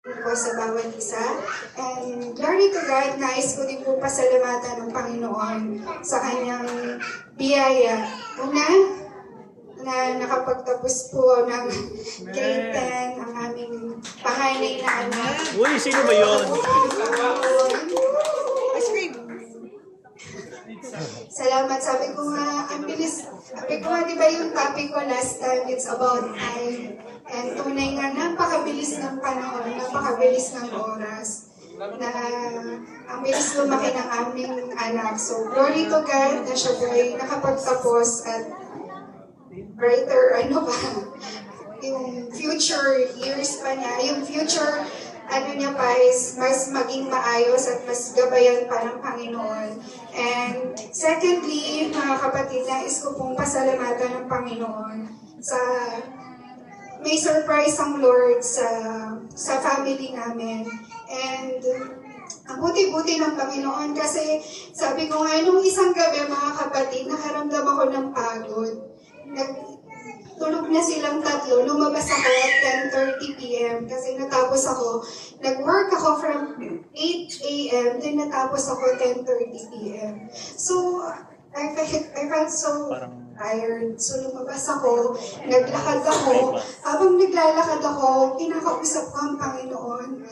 po sa bawat isa. And glory to God, nais ko din po pasalamatan ng Panginoon sa kanyang biyaya. Una, na nakapagtapos po ng grade 10 ang aming panganay na anak. Uy, sino ba yun? Salamat. Sabi ko nga, ang bilis. Sabi ko nga, di ba yung topic ko last time, it's about time. And tunay nga, napakabilis ng panahon, napakabilis ng oras na ang bilis lumaki ng aming anak. So, glory to God na siya po ay nakapagtapos at brighter, yung future years pa niya, yung future niya pa is mas maging maayos at mas gabayan pa ng Panginoon. And secondly, mga kapatid, nais ko pong pasalamatan ng Panginoon sa may surprise ang Lord sa family namin. And ang buti-buti ng Panginoon kasi sabi ko nga, nung isang gabi mga kapatid, nakaramdam ako ng pagod. Tulog na silang tatlo, lumabas ako at 10:30 p.m. kasi natapos ako. Nag-work ako from 8 a.m. then natapos ako 10:30 p.m. So, I felt so tired. So, lumabas ako, naglakad ako. Habang naglalakad ako, kinakausap ko ang Panginoon.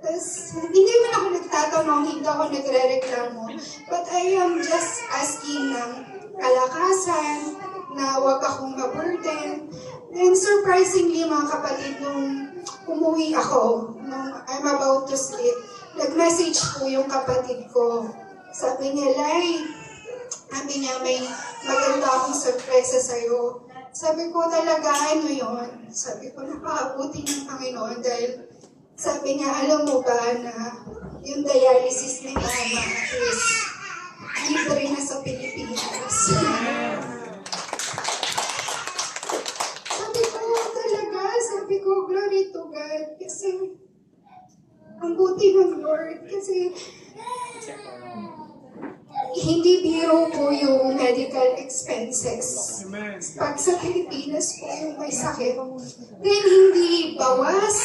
Tapos, hindi man ako nagtatanong, hindi ako nagre-reklamo. But I am just asking ng kalakasan, na huwag akong ma-burden. Then surprisingly mga kapatid, nung umuwi ako, nung I'm about to sleep, nag-message po yung kapatid ko. Sabi niya, Lai, may maganda akong surprise sa'yo. Sabi ko talaga, ano yun? Sabi ko, napakabuti ng Panginoon dahil sabi niya, alam mo ba na yung dialysis ni Mama is libre na sa Pilipinas. Sabi ko, glory to God, kasi ang buti ng Lord, kasi hindi biro po yung medical expenses. Pag sa Pilipinas po yung may sakit, then hindi bawas,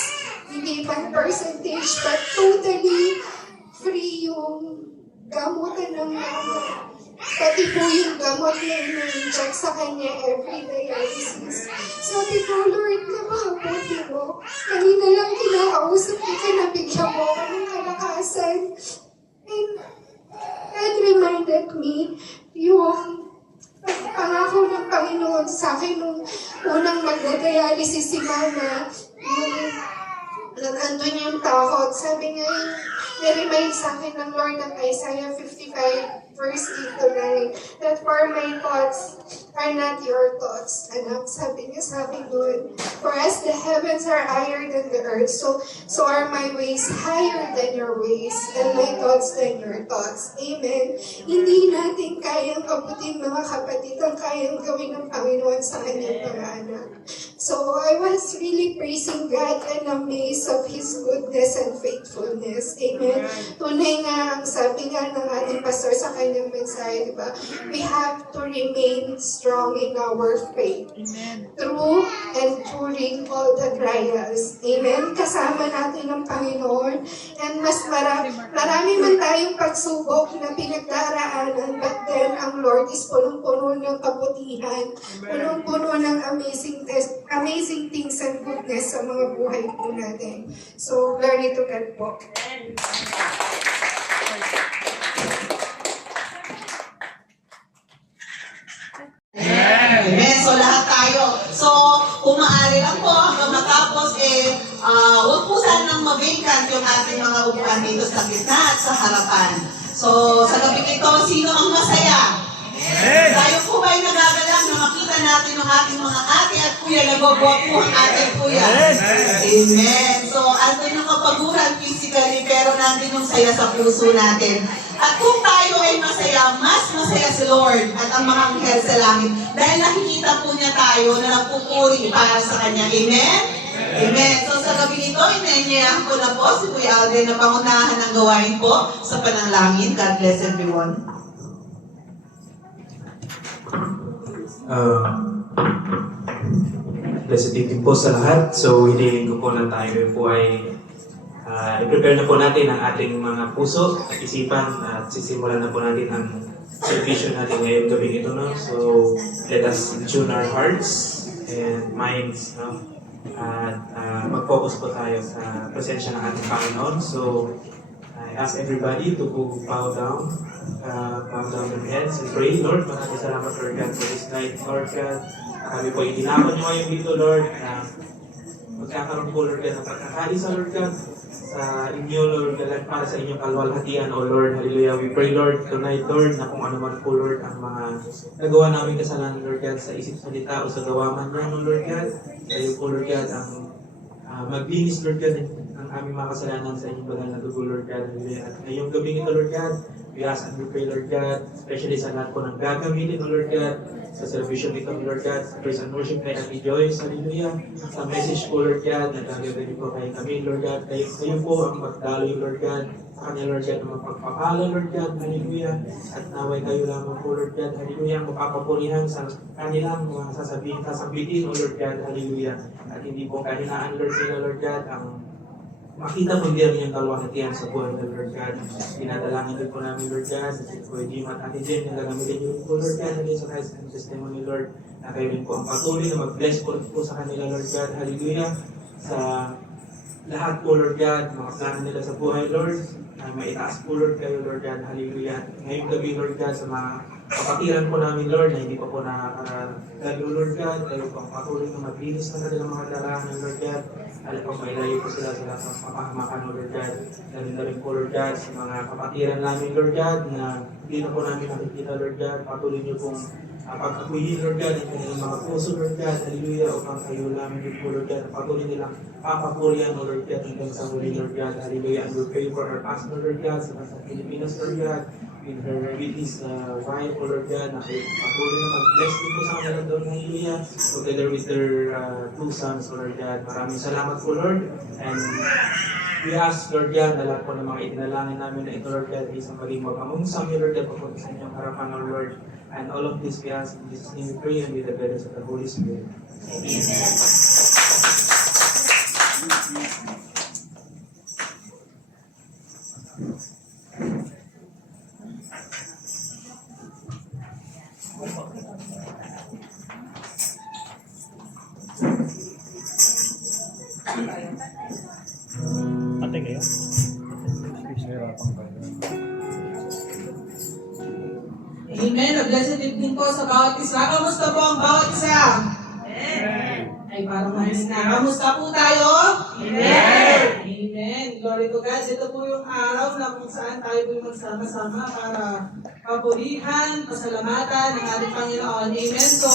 hindi pa percentage, but totally free yung gamutan ng mama. Pati po yung gamot na ina-inject sa kanya every dialysis. Sabi ko, Lord, napakabuti mo. Kanina lang kinakausap kita, nabigyan mo ako ng kalakasan. And God reminded me yung pangako ng Panginoon sa akin nung unang magda-dialysis si Mama. Nandun yung takot. Sabi niya, na-remind sa akin ng Lord ng Isaiah 55 verse 8 to 9, that for my thoughts are not your thoughts. Anak, sabi niya sa akin doon, for as the heavens are higher than the earth, so are my ways higher than your ways, and my thoughts than your thoughts. Amen. Hindi natin kayang abutin mga kapatid ang kayang gawin ng Panginoon sa kanyang mga anak. So I was really praising God and amazed of His goodness and faithfulness. Amen. Tunay nga, ang sabi nga ng ating pastor sa kanyang mensahe, diba? We have to remain strong in our faith. Amen. Through and during all the trials. Amen. Kasama natin ang Panginoon. And mas marami man tayong pagsubok na pinagdaraanan, but then ang Lord is punong-puno ng kabutihan, punong-puno ng amazing things and goodness sa mga buhay po natin. So, glory to God po. Amen. So lahat tayo. So, kung maaari lang po, hanggang matapos, huwag po sanang ma-vacant yung ating mga upuan dito sa gitna at sa harapan. So, sa gabi ito, sino ang masaya? Amen. Tayo po ba'y nagagalak na makita natin ang ating mga ate at kuya, nagwagwapo ang ate at kuya? Amen. Amen. So, andun yung kapaguran physically, pero nandun yung saya sa puso natin. At kung tayo ay masaya, mas masaya si Lord at ang mga anghel sa langit dahil nakikita po niya tayo na nagpupuri para sa Kanya. Amen? Amen. So sa gabi ito, inanyayahan ko na po si Kuya Alden na pangunahan ng gawain po sa panalangin. God bless everyone. Blessed evening po sa lahat. So, hiniling ko po na tayo po ay i-prepare na po natin ang ating mga puso at isipan at sisimulan na po natin ang servisyo natin ngayong gabi ito. No? So, let us tune our hearts and minds. No? At mag-focus po tayo sa presensya ng ating Panginoon. So, I ask everybody to bow down their heads and pray. Lord, maraming salamat, Lord God, for this night, Lord God. Kami po itinapon niyo ngayon dito, Lord, na magkakaroon po, Lord God, ng pagkakaisa, Lord God, sa inyo, Lord God, para sa inyong kalwalhatian, O Lord, hallelujah. We pray, Lord, tonight, Lord, na kung ano man po, Lord, ang mga nagawa namin kasalanan, Lord God, sa isip, salita, o sa gawa man yan, O Lord God, kayo po, Lord God, ang maglinis, Lord God, ang aming mga kasalanan sa inyong banal na dugo, Lord God, hallelujah. At ngayong gabi ito, Lord God, we ask and we pray, Lord God, especially sa lahat po ng gagamitin, O Lord God, sa servisyon nito, Lord God, sa praise and worship kay Ate Joyce, hallelujah. Sa message po, Lord God, na gagawin po kay kami, Lord God. Kayo po ang magdaloy, Lord God, sa kanya, Lord God, na magpagpapala, Lord God, hallelujah. At naway kayo lamang po, Lord God, hallelujah, magpapapurihan sa kanilang mga sasabihin, O Lord God, hallelujah. At hindi po kahinaan, Lord nila, Lord God, ang makita po din yung kalwalhatian sa buhay ng Lord God. Dinadalangin din po namin, Lord God, sa si Kuya Jim at Ate Jen, na gagamitin niyo po, Lord God, hallelujah, sa Christ and testimony, Lord, na kayo rin po ang patuloy na mag-bless po sa kanila, Lord God, hallelujah, sa lahat po, Lord God, mga plano nila sa buhay, Lord, na maitaas po, Lord, kayo, Lord God, hallelujah. Ngayong gabi, Lord God, sa mga kapatiran po namin, Lord, na hindi pa po nakakalayo, Lord God, kayo po ang patuloy na maglinis ng kanilang mga darahan, Lord God. Alam po, may layo po sila sa lahat ng papahamakan, Lord God. Dahil na rin po, Lord God, sa mga kapatiran namin, Lord God, na hindi na po namin nakikita, Lord God. Patuloy niyo pong pag-akuyin, Lord God, ang kanilang mga puso, Lord God, hallelujah, upang kayo namin din po, Lord God, patuloy nilang papapurihan, Lord God, hanggang sa huli, Lord God, hallelujah, and we pray for our pastor, Lord God, sa Pilipinas, Lord God, with his wife, O Lord God, na kayo patuloy na mag-bless din po sa kanila doon, hallelujah, together with their two sons, O Lord God. Maraming salamat po, Lord, and we ask, Lord God, na lahat po ng mga itinalangin namin na ito, Lord God, isang maging mag-amunsam, Lord God, papunta sa inyong harapan, O Lord. And all of this we ask in Jesus' name we pray and with the guidance of the Holy Spirit. Ate kayo? Amen. A blessed evening po sa bawat isa. Kamusta po ang bawat isa? Amen. Ay, parang mahina. Kamusta po tayo? Amen. Amen. Glory to God. Ito po yung araw na kung saan tayo po magsama-sama para papurihan, pasalamatan ng ating Panginoon. Amen. So,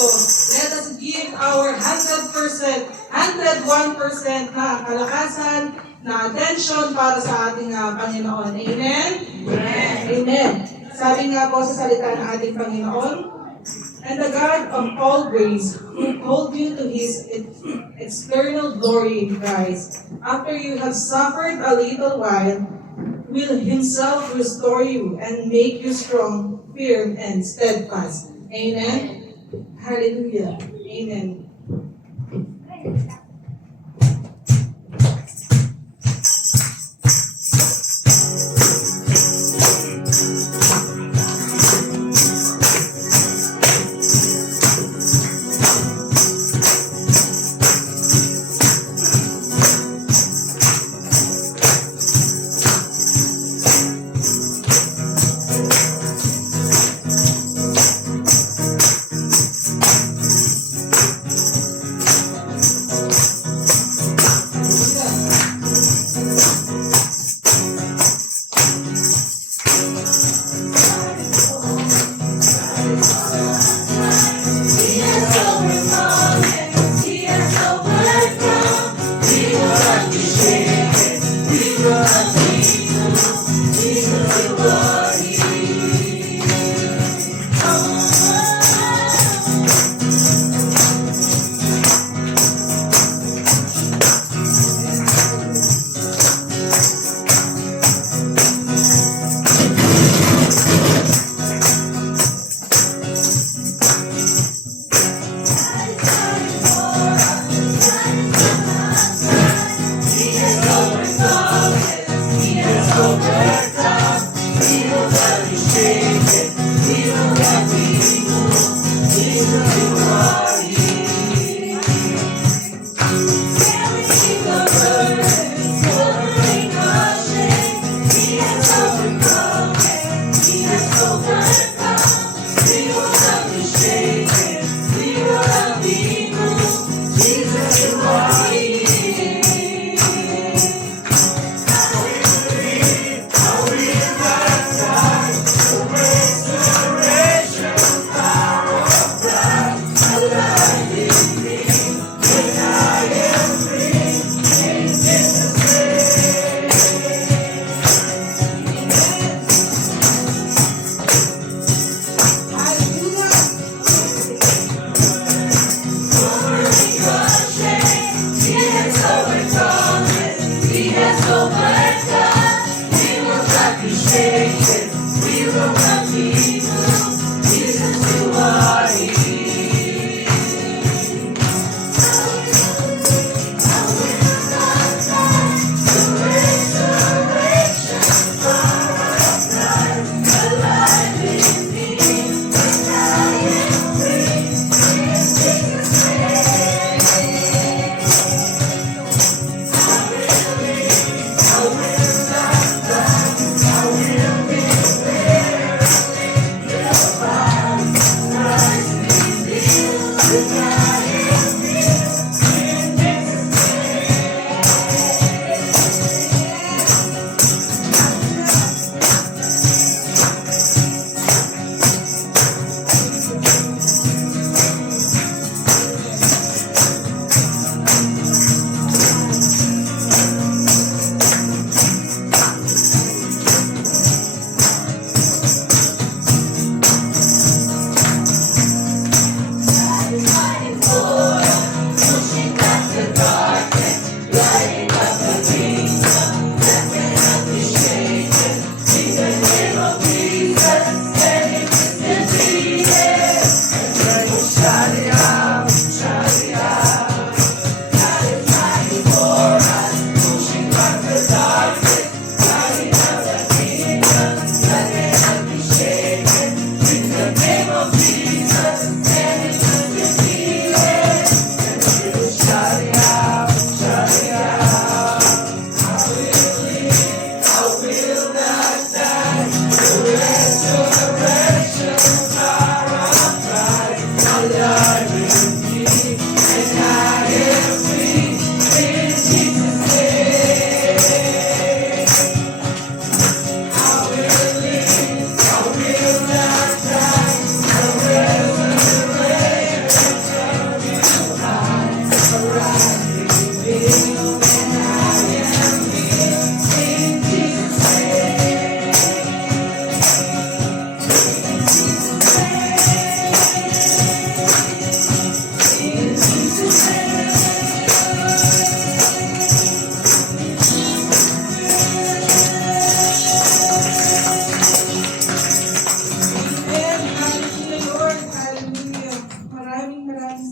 let us give our 100%, 101% na kalakasan, na attention para sa ating Panginoon. Amen? Amen. Amen. Sabi nga po sa salita ng ating Panginoon, and the God of all grace, who called you to His eternal glory in Christ, after you have suffered a little while, will Himself restore you and make you strong, firm, and steadfast. Amen? Hallelujah. Amen.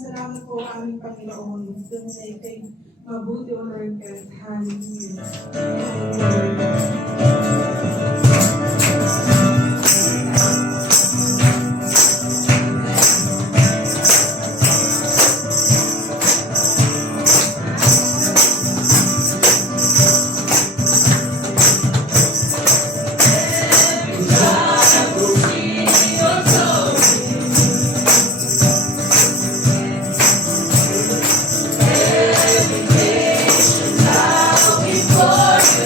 salamat po aming Panginoon. Doon sa ikay mabuti o Lord God. Hallelujah. Before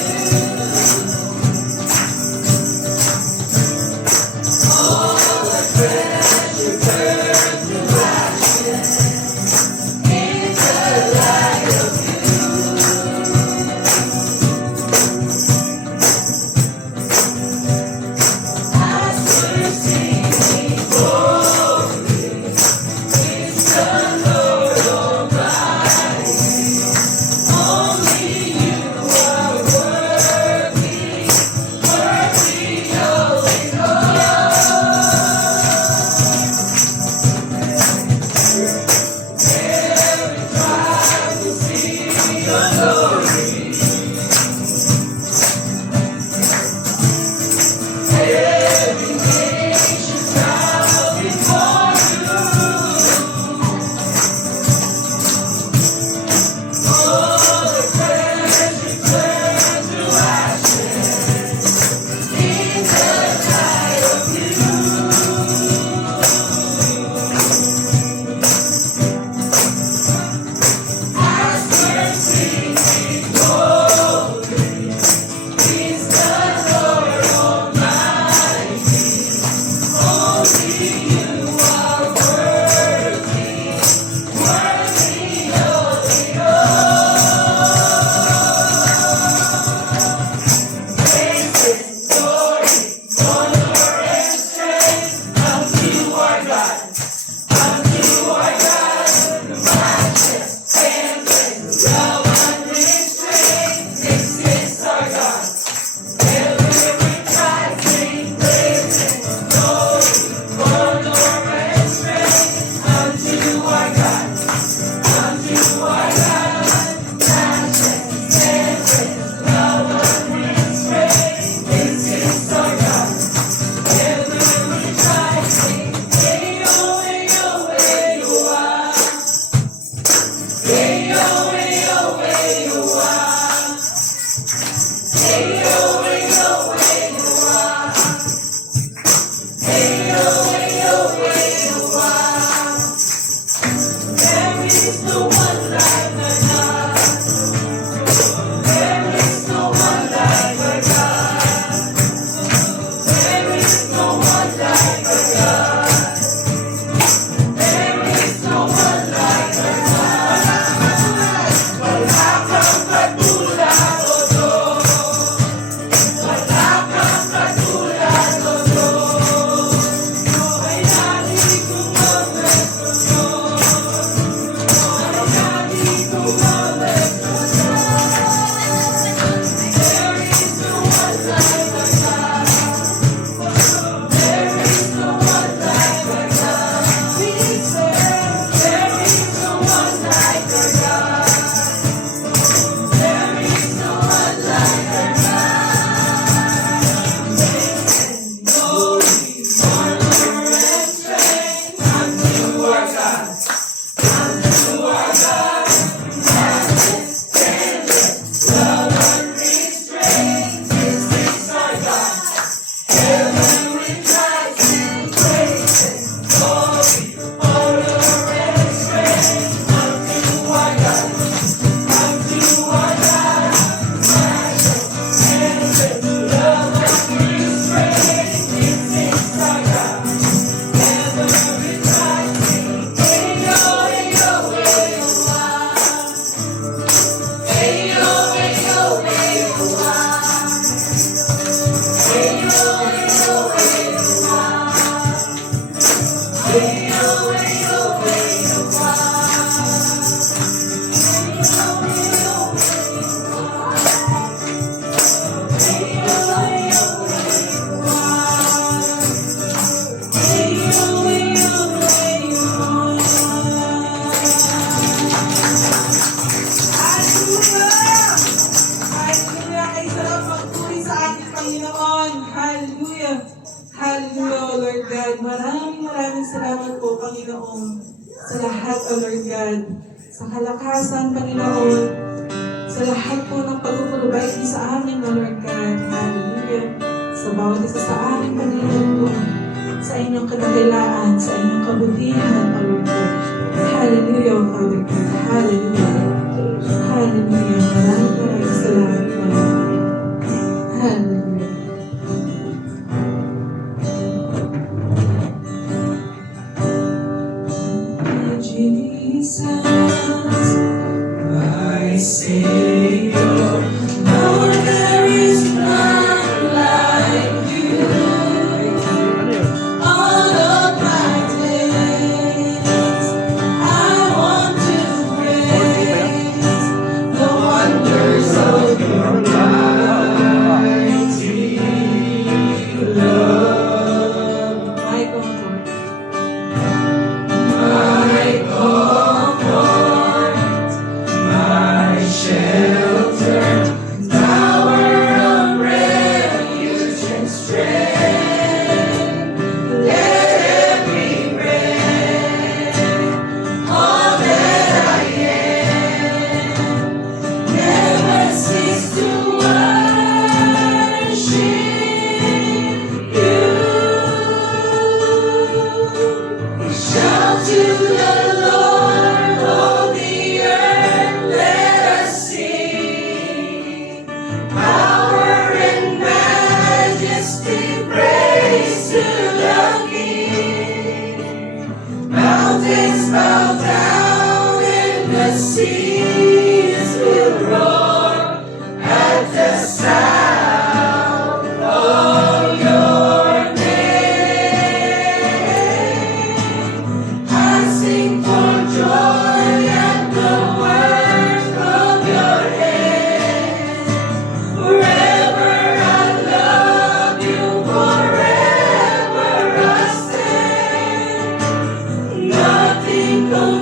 Panginoon. Hallelujah. Hallelujah, O Lord God. Maraming salamat po, Panginoon, sa lahat, O Lord God. Sa kalakasan, Panginoon, sa lahat po ng pagpuprovide niyo sa amin, O Lord God. Hallelujah. Sa bawat isa sa amin, Panginoon po, sa inyong kadakilaan, sa inyong kabutihan, O Lord God. Hallelujah, O Father God. Hallelujah. Hallelujah. Maraming salamat, Panginoon. Hallelujah. Jesus, my Savior, Lord, there is none like you. All of my days, I want to praise the wonders of your mighty love. My comfort. My comfort, my shelter, tower of refuge and strength. Let every breath, all that I am, never cease to worship you. Shout to the Lord, all the earth, let us sing. Power and majesty, praise to the King. Mountains bow down and the seas will roar at the sound of your name. I sing for joy at the work of your hands. Forever I love you, forever I stand. Nothing compares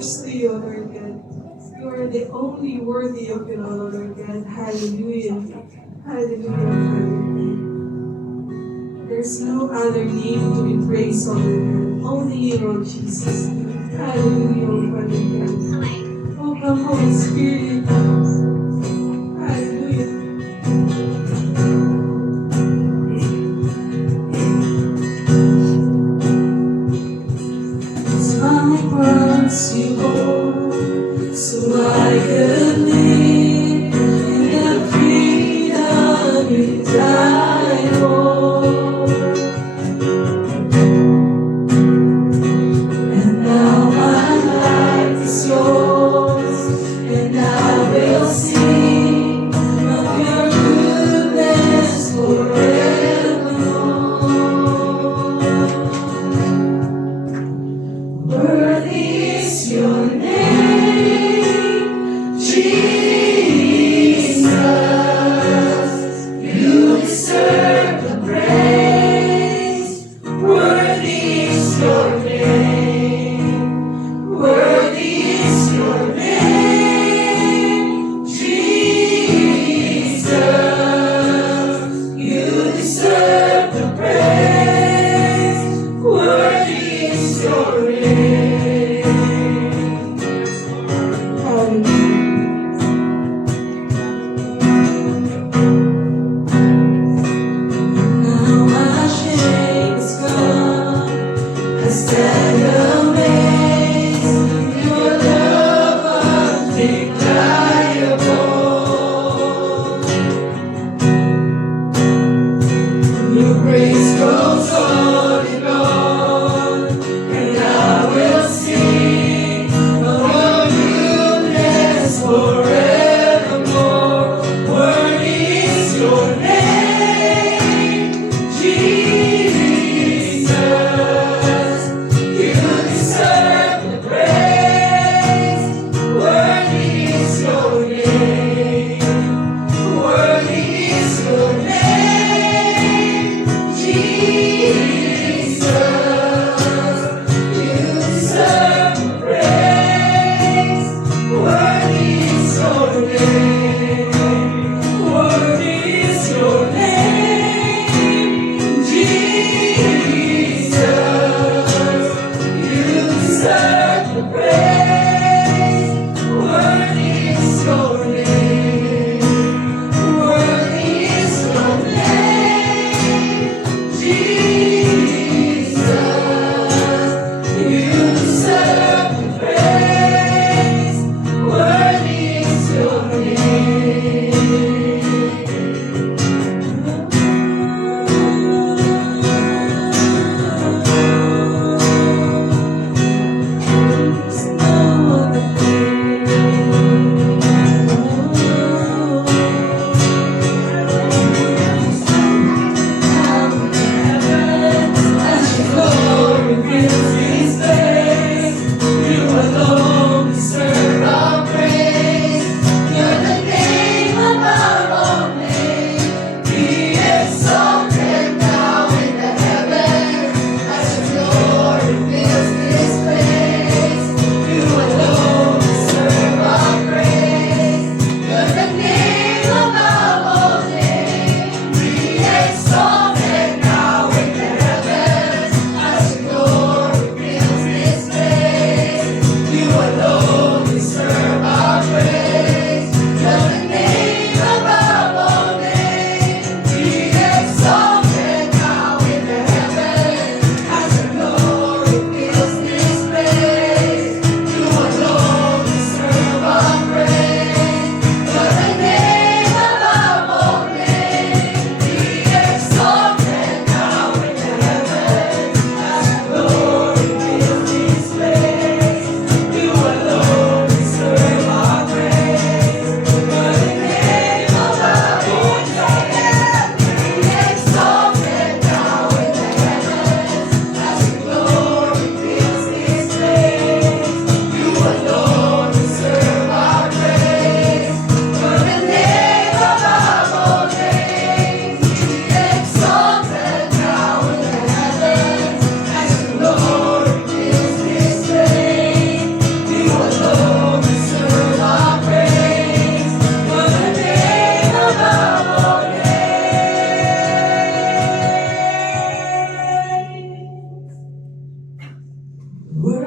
steps to you, Lord God. You are the only worthy of it all, Lord God. Hallelujah. Hallelujah. Hallelujah. There's no other name to be praised, O Lord God. Only you, Lord Jesus. Hallelujah, O Father God. Oh, come, Holy Spirit. Hallelujah. It's my cross you hold, so I could live in the freedom you died for. And now my life is yours, and I will sing of your goodness forevermore. Worthy is your name, Jesus. You deserve the praise. Worthy is your name. Worthy is your name, Jesus. You deserve the praise. Worthy is your name. Now my shame is gone. I stand amazed. Your love undeniable. Your grace goes on and on, and I will sing of your goodness forevermore. Worthy is your name, Jesus.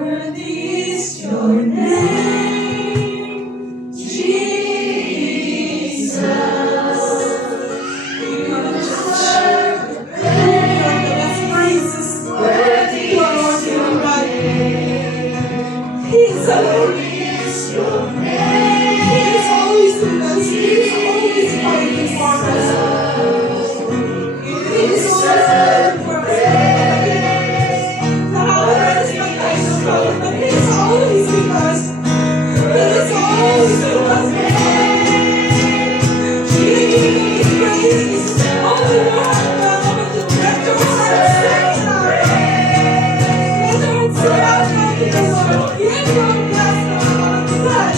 Worthy is your name, Jesus. You deserve the best praises. Worthy is your name. He's always with us. He's always fighting for us. He's always for us. But He's always with us. He's always with us. Jesus, praise. Open your heart now. Let your heart sing now. Let your heart sing out now to the Lord. Give your best to God.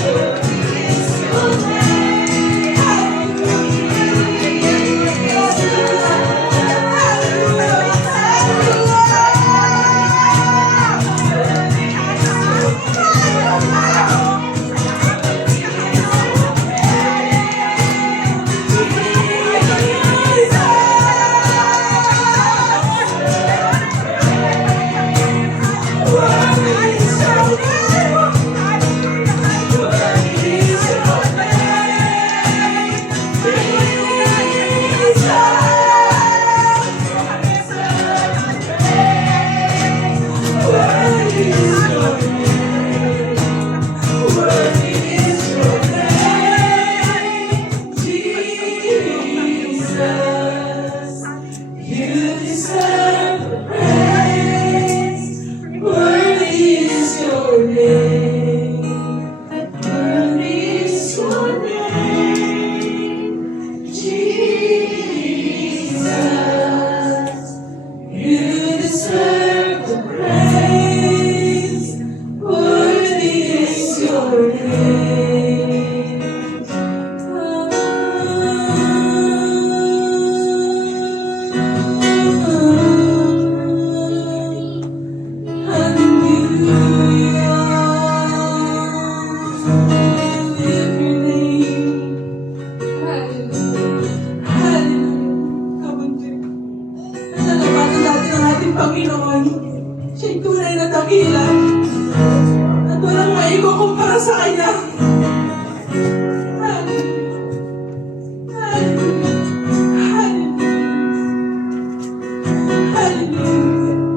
Panginoon, siya'y tunay na dakilan at walang maikukumpara sa Kanya. Hallelujah. Hallelujah. Hallelujah. Hallelujah.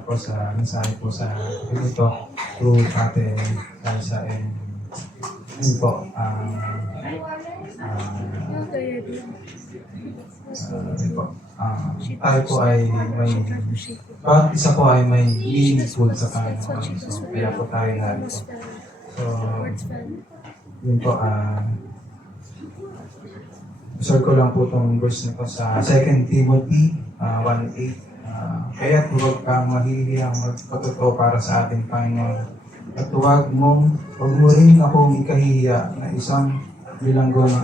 Po sa mensahe po sa ito through Ate Liza and yun po yun po tayo po ay may bawat isa po ay may meaningful sa Panginoon, so kaya po tayo narito. So yun po share ko lang po itong verse na to sa 2 Timothy 1:8. Kaya't huwag kang mahihiyang magpatotoo para sa ating Panginoon. At huwag mo rin akong ikahihiya na isang bilanggo ng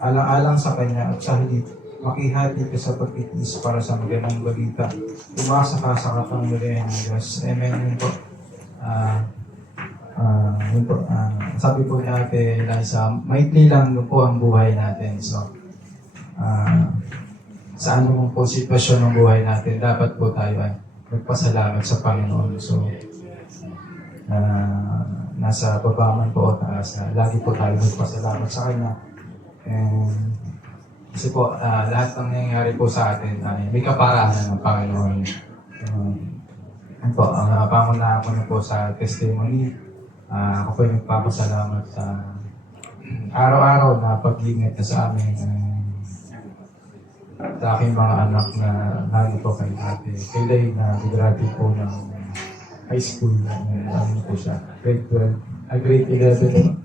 alang-alang sa Kanya at sa halip makihati ka sa pagtitiis para sa magandang balita. Umasa ka sa kapangyarihan ng Diyos. Amen. Yun po. Sabi po ni Ate Liza, maikli lang po ang buhay natin. So, sa anumang po sitwasyon ng buhay natin, dapat po tayo ay magpasalamat sa Panginoon. So, nasa baba man po o taas, lagi po tayo magpasalamat sa Kanya. And, kasi po, lahat ng nangyayari po sa atin ay may kaparaanan ng Panginoon. Ang pangunahan ko na po sa testimony, ako po ay nagpapasalamat sa araw-araw na pag-iingat na sa amin. Sa aking mga anak na nani po kay Ate Kelay na graduate po ng high school. Ano po siya? Grade 12. Grade 11.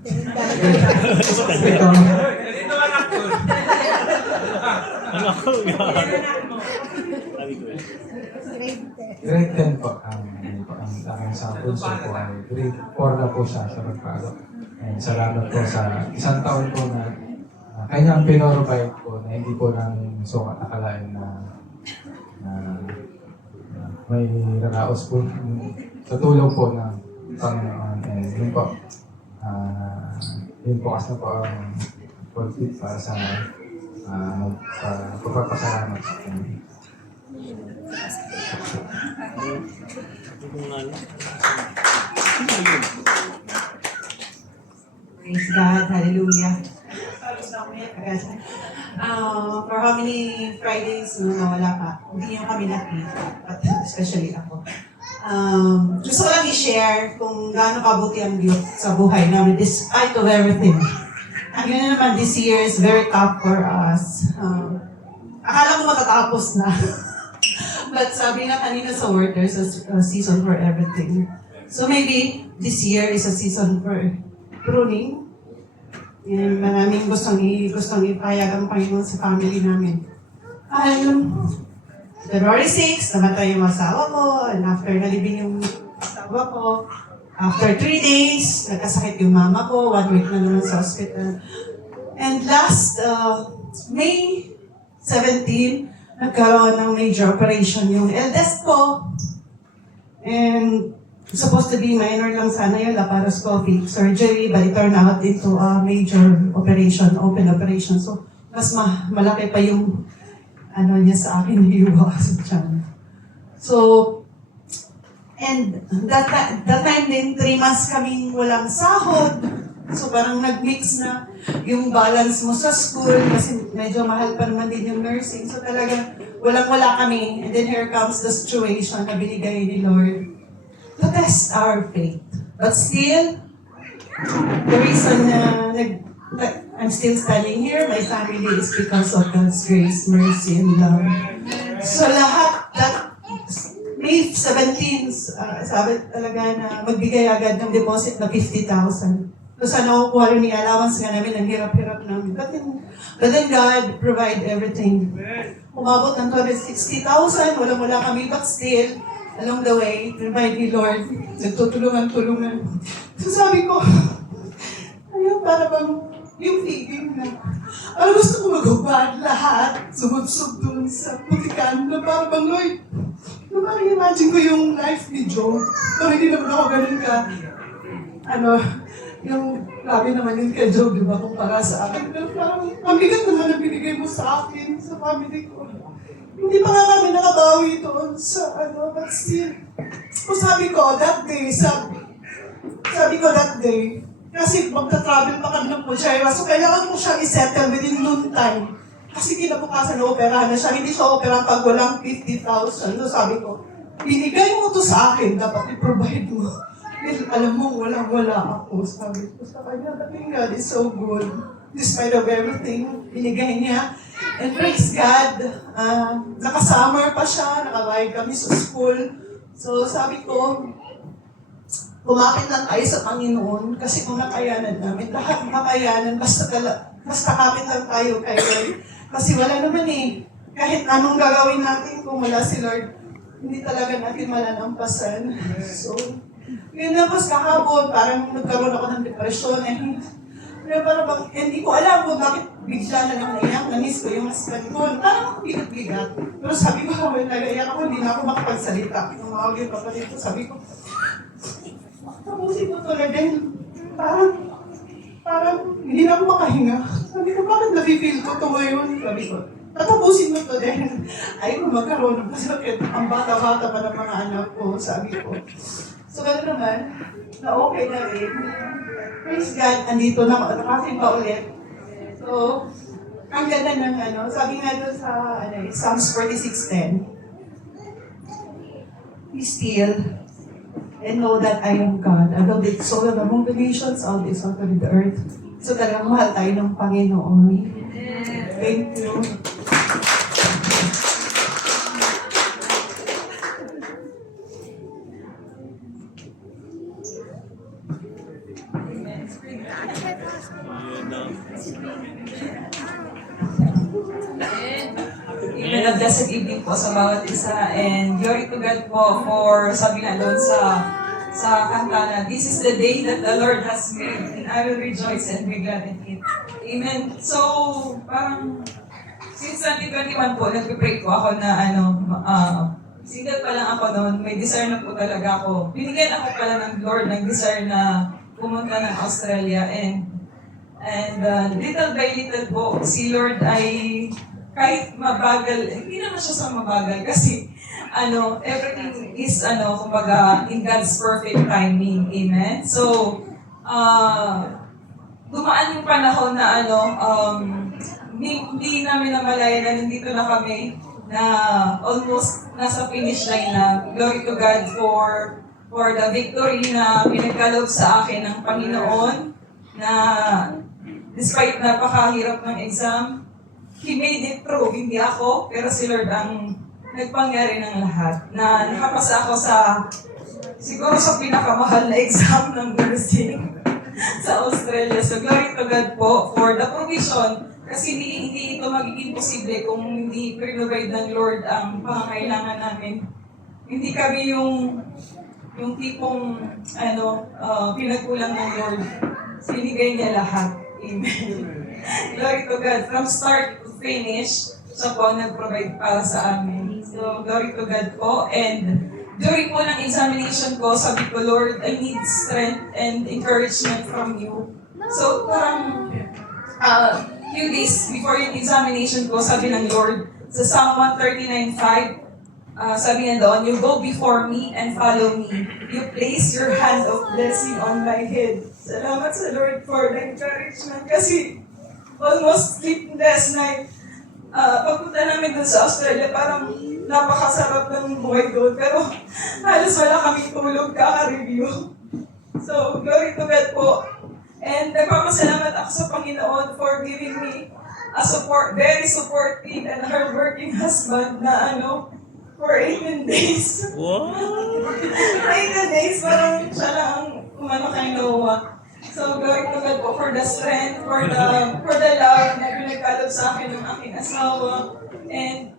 Grade 10 po. Ang aking sa punso po ay grade 4 na po siya sa magpalo. And salamat po sa isang taon po na kanyang pinrovide po na hindi po lang sukat akalain na may naraos po sa tulong po ng Panginoon. And yun po, yun po kasi po ang fulfill para sa pagpapasalamat sa Panginoon. Praise God, hallelujah. For how many Fridays nung nawala ka, hindi niyo kami nakita, at especially ako. Gusto ko lang i-share kung gaano kabuti ang Diyos sa buhay namin despite of everything. Ang yun naman this year is very tough for us. Akala ko matatapos na. But sabi nga kanina sa word, there's a season for everything. So maybe this year is a season for pruning. And maraming gustong ipayag ang Panginoon sa family namin. February 6, namatay yung asawa ko, and after nalibing yung asawa ko, after 3 days, nagkasakit yung mama ko, 1 week na naman sa hospital. And last May 17, nagkaroon ng major operation yung eldest ko. And supposed to be minor lang sana yung laparoscopic surgery, but it turned out into a major operation, open operation. So, mas malaki pa yung niya sa akin, hiwa sa tiyan. So, and that time din, 3 months kaming walang sahod. So, parang nag-mix na yung balance mo sa school kasi medyo mahal pa naman din yung nursing. So, talagang walang-wala kami. And then here comes the situation na binigay ni Lord to test our faith. But still, the reason I'm still standing here, my family, is because of God's grace, mercy, and love. So lahat, May 17, sabi talaga na magbigay agad ng deposit na 50,000. So sana nakukuha rin ni allowance nga namin, ang hirap-hirap namin. But then God provide everything. Umabot ng 260,000, wala kami, but still, along the way, provide ni Lord, nagtutulungan-tulungan. So sabi ko, ayun, para bang yung feeling na, parang gusto ko magubad lahat, sumubsob dun sa putikan na parang bang Lord, parang imagine ko yung life ni Job, pero hindi naman ako ganun ka, yung grabe naman yun kay Job, di ba, kumpara sa akin, pero parang ang bigat naman ang binigay mo sa akin, sa family ko. Hindi pa nga kami nakabawi doon sa but still. Kung sabi ko, that day, kasi magta-travel pa kami ng Puchayra, so kailangan mo siyang i-settle within noon time. Kasi kinabukasan na operahan na siya, hindi siya operahan pag walang 50,000. So sabi ko, binigay mo to sa akin, dapat i-provide mo. Dahil alam mo, walang-wala ako. Sabi ko sa kanya, but God is so good. Despite of everything, binigay niya. And praise God, nakasummer pa siya, nakabayad kami sa school. So sabi ko, kumapit lang tayo sa Panginoon kasi kung nakayanan namin, lahat makayanan, basta kapit lang tayo kay Lord. Kasi wala naman kahit anong gagawin natin kung wala si Lord, hindi talaga natin malalampasan. So, yun na, pas kahapon, parang nagkaroon ako ng depression. Pero parang hindi ko alam kung bakit bigla na lang naiyak, na-miss ko yung husband ko. Parang bigat-bigat. Pero sabi ko, habang nag-aiyak ako, hindi na ako makapagsalita. Nung mga yung kapatid ko, sabi ko, tapusin ko to na din. Parang hindi na ako makahinga. Sabi ko, bakit na-feel ko to ngayon? Sabi ko, tatapusin mo to din. Ay, kung magkaroon ng pasakit, ang bata-bata pa ng mga anak ko, sabi ko. So, gano'n naman, na okay na rin. Praise God, andito na nakasin pa ulit. So, ang ganda ng sabi nga doon sa Psalms 46:10. Be still and know that I am God. I will be exalted among the nations, I'll be exalted in the earth. So talagang mahal tayo ng Panginoon. Thank you. Amen. A blessed evening po sa bawat isa. And glory to God po for sabi nga doon sa kanta na, this is the day that the Lord has made and I will rejoice and be glad in it. Amen. So, parang since 2021 po, nagpipray po ako na single pa lang ako noon, may desire na po talaga ako. Binigyan ako pala ng Lord ng desire na pumunta ng Australia and little by little po, si Lord ay kahit mabagal, hindi naman siya sa mabagal kasi everything is kumbaga in God's perfect timing. Amen. So, dumaan yung panahon na hindi namin namalaya na nandito na kami na almost nasa finish line na. Glory to God for the victory na pinagkaloob sa akin ng Panginoon na despite napakahirap ng exam, He made it through. Hindi ako, pero si Lord ang nagpangyari ng lahat. Na nakapasa ako siguro sa pinakamahal na exam ng nursing sa Australia. So glory to God po for the provision. Kasi hindi ito magiging posible kung hindi provide ng Lord ang pangangailangan namin. Hindi kami yung tipong pinagkulang ng Lord. Sinigay niya lahat. Amen. Glory to God. From start to finish, siya po nag-provide para sa amin. So, glory to God po. And during po ng examination ko, sabi ko, Lord, I need strength and encouragement from you. So, parang few days before yung examination ko, sabi ng Lord, sa Psalm 139:5, sabi niya doon, you go before me and follow me. You place your hand of blessing on my head. Salamat sa Lord for the encouragement kasi almost sleepless night. Pagpunta namin doon sa Australia, parang napakasarap ng buhay doon. Pero halos wala kaming tulog, kaka-review. So, glory to God po. And nagpapasalamat ako sa Panginoon for giving me a very supportive and hardworking husband na for 18 days. Wow! 18 days, parang siya lang kay Noah. So, glory to God po for the strength, for the love na pinagkaloob sa akin ng aking asawa. And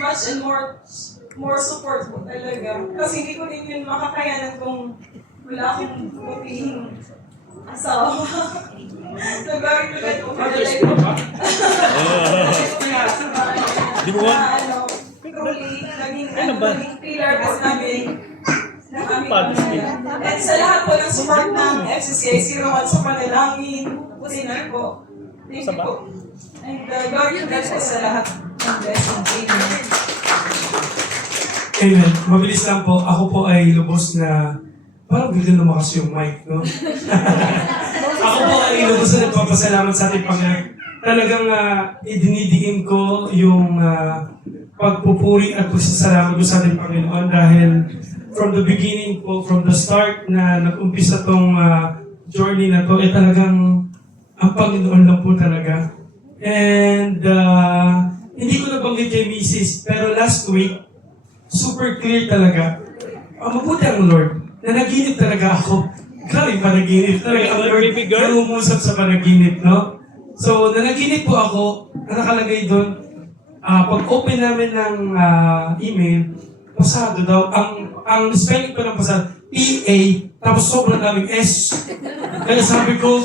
much and more support po talaga. Kasi hindi ko din yun makakayanan kung wala akong putihing asawa. So, glory to God po for the life of Di mo ba? truly, naging pillar po namin na aming pamilya. And sa lahat po ng support ng FCCI 01 sa panalangin, pusinan po. Thank you po. And glory to God po sa lahat ng blessings. Amen. Amen. Mabilis lang po. Ako po ay lubos na parang bigla lumakas yung mic, no? Ako po ay lubos na nagpapasalamat sa ating Panginoon. Talagang idinidiin ko yung pagpupuri at pagsasalamat ko sa ating Panginoon dahil from the beginning po, from the start na nag-umpisa tong journey na to, talagang ang Panginoon lang po talaga. And hindi ko nabanggit kay Mrs. pero last week, super clear talaga. Mabuti ang Lord. Nanaginip talaga ako. Grabe panaginip talaga. Ang Lord namumusap sa panaginip, no? So, nanaginip po ako, nakalagay doon, pag-open namin ng email, pasado daw. Ang spelling ko ng pasado, P-A, tapos sobrang daming S. Kaya sabi ko,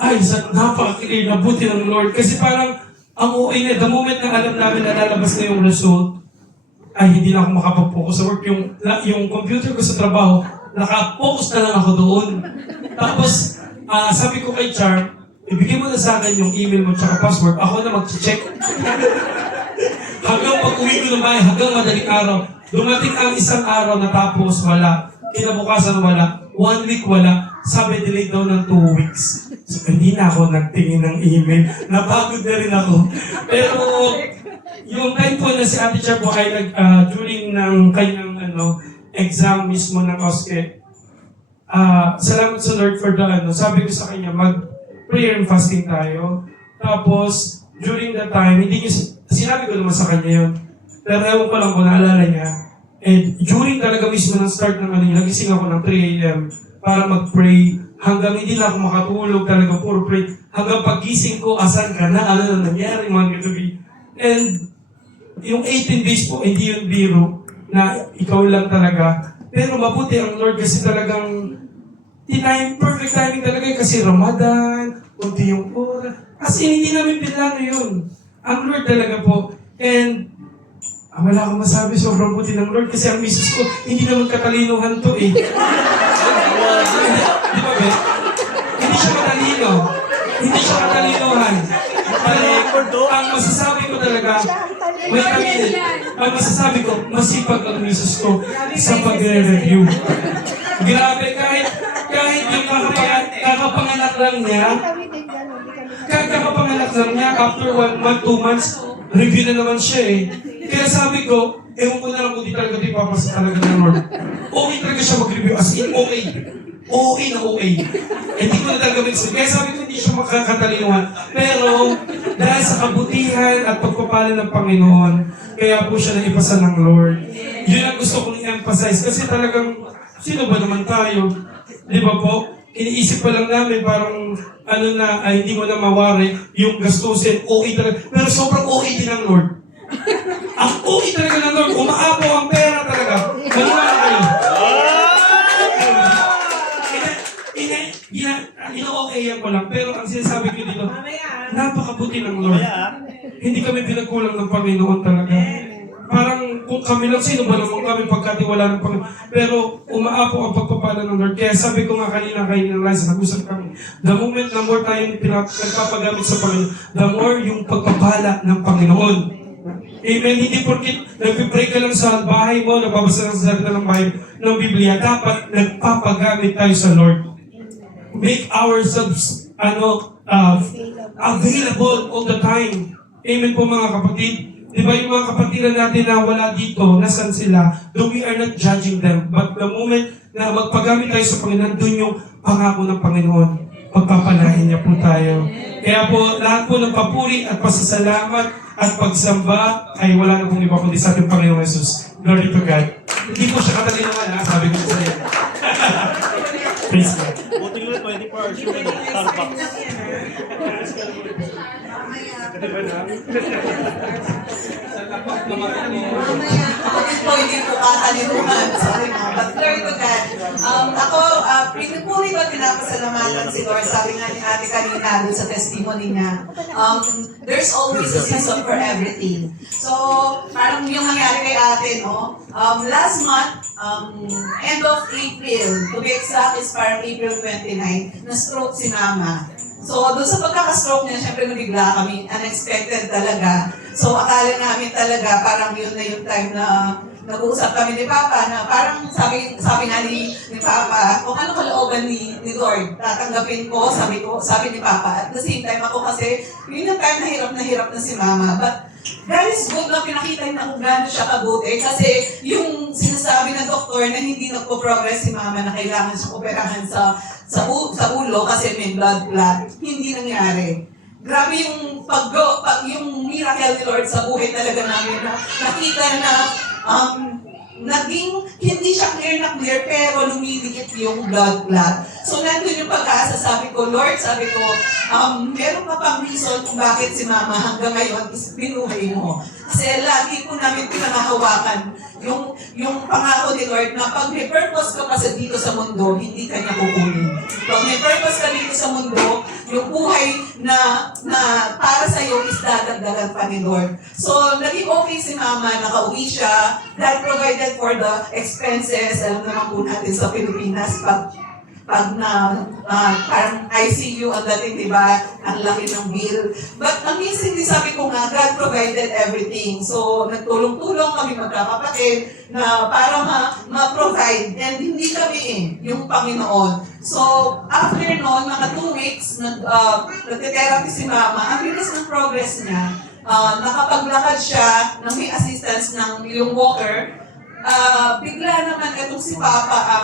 ay, napaka-clear, nabuti ng Lord. Kasi parang, ang OA na, the moment na alam namin na lalabas na yung result, ay hindi na ako makapag-focus sa work. Yung computer ko sa trabaho, naka-focus na lang ako doon. Tapos, sabi ko kay Char, ibigay mo na sa akin yung email mo tsaka password, ako na mag-check. Hanggang pag-uwi ko ng bahay, hanggang madaling araw, dumating ang isang araw na tapos wala. Kinabukasan wala. 1 week wala. Sabi, delay daw ng 2 weeks. So, hindi na ako nagtingin ng email. Napagod na rin ako. Pero, yung time po na si Ate Char po ay during ng kanyang exam mismo ng OSCE, salamat sa Lord for the sabi ko sa kanya, prayer and fasting tayo. Tapos, during that time, sinabi ko naman sa kanya yun. Pero ewan ko lang kung naalala niya. And during talaga mismo ng start ng nagising ako ng 3 a.m. para mag-pray. Hanggang hindi na ako makatulog, talaga puro pray. Hanggang pagising ko, asan ka na, ano na nangyari, mga gabi. And yung 18 days po, hindi yun biro na ikaw lang talaga. Pero mabuti ang Lord kasi talagang perfect timing talaga kasi Ramadan, kunti yung oras. Kasi hindi namin pinlano yun. Ang Lord talaga po. And Wala akong masabi, sobrang buti ng Lord kasi ang misis ko, hindi naman katalinuhan to eh. Di ba, Ben? Hindi siya matalino. Hindi siya katalinuhan. Ang masasabi ko talaga, may kami, ang masasabi ko, masipag ang misis ko sa pagre-review. Grabe, kahit yung kakapanganak lang niya, after 1 month, 2 months, review na naman siya eh. Kaya sabi ko, ewan ko na lang kung di talaga di papasa talaga ng Lord. Okay talaga siya mag-review, as in okay. Okay na okay. Hindi ko na talaga mag-review. Kaya sabi ko, hindi siya makakatalinuhan. Pero, dahil sa kabutihan at pagpapala ng Panginoon, kaya po siya naipasa ng Lord. Yun ang gusto kong i-emphasize. Kasi talagang, sino ba naman tayo? Di ba po? Iniisip pa lang namin parang hindi mo na mawari yung gastusin, okay talaga. Pero sobrang okay din ng Lord. Ang okay talaga ng Lord, umaapaw ang pera talaga. Maniwala kayo. Ino-okayan ko lang, pero ang sinasabi ko dito, napakabuti ng Lord. Hindi kami pinagkulang ng Panginoon talaga. Parang kung kami lang, sino ba naman kami pagkatiwala ng Panginoon? Pero umaapo ang pagpapala ng Lord. Kaya sabi ko nga kanina kay Liza, nag-usap kami, the moment na more tayong nagpapagamit sa Panginoon, the more yung pagpapala ng Panginoon. Amen. Hindi porkit nagpipray ka lang sa bahay mo, nagbabasa lang sa salita ng bahay ng Biblia, dapat nagpapagamit tayo sa Lord. Make ourselves available all the time. Amen po mga kapatid. Di ba yung mga kapatiran natin na wala dito, nasan sila? Though we are not judging them, but the moment na magpagamit tayo sa Panginoon, dun yung pangako ng Panginoon. Pagpapalahin niya po tayo. Kaya po, lahat po ng papuri at pasasalamat at pagsamba ay wala na pong iba kundi sa ating Panginoon Jesus. Glory to God. Hindi po siya katalinuhan, ha? Sabi ko sa iyo. Praise God. Buti nga 24 hours yung Starbucks. Kapatid ko, hindi po katalinuhan. Sorry na. But glory to God. Ako, pinupuri ko at pinapasalamatan si Lord. Sabi nga ni ate kanina doon sa testimony niya, there's always a season for everything. So, parang yung nangyari kay ate, no? Last month, end of April, to be exact is parang April 29, na-stroke si mama. So, doon sa pagkaka-stroke niya, syempre nabigla kami, unexpected talaga. So, akala namin talaga, parang yun na yung time na nag-uusap kami ni Papa, na parang sabi nga ni Papa, kung ano kalooban ni Lord, tatanggapin ko, sabi ni Papa. At the same time, ako kasi, yun yung time na hirap na si Mama. But, God is good na pinakita niya kung gaano siya kabuti kasi yung sinasabi ng doktor na hindi nagpo-progress si Mama na kailangan siya operahan sa ulo kasi may blood clot, hindi nangyari. Grabe yung yung miracle ni Lord sa buhay talaga namin na nakita na naging hindi siya clear pero lumiliit yung blood clot. So nandun yung pag-asa, sabi ko, Lord, meron ka pang reason kung bakit si Mama hanggang ngayon is binuhay mo. Kasi lagi po namin pinangahawakan yung pangako ni Lord na pag may purpose ka pa dito sa mundo, hindi ka niya kukunin. Pag may purpose ka dito sa mundo, yung buhay na para sa iyo is dadagdagan pa ni Lord. So, naging okay si Mama, nakauwi siya, God provided for the expenses. Alam naman po natin sa Pilipinas, pag parang ICU ang dating, di ba? Ang laki ng bill. But amazing, sabi ko nga, God provided everything. So, nagtulong-tulong kami magkakapatid na para ma-provide. And hindi kami yung Panginoon. So, after noon, mga 2 weeks, nagte-therapy si Mama. Ang bilis ng progress niya. Nakapaglakad siya nang may assistance ng yung walker. Bigla naman itong si Papa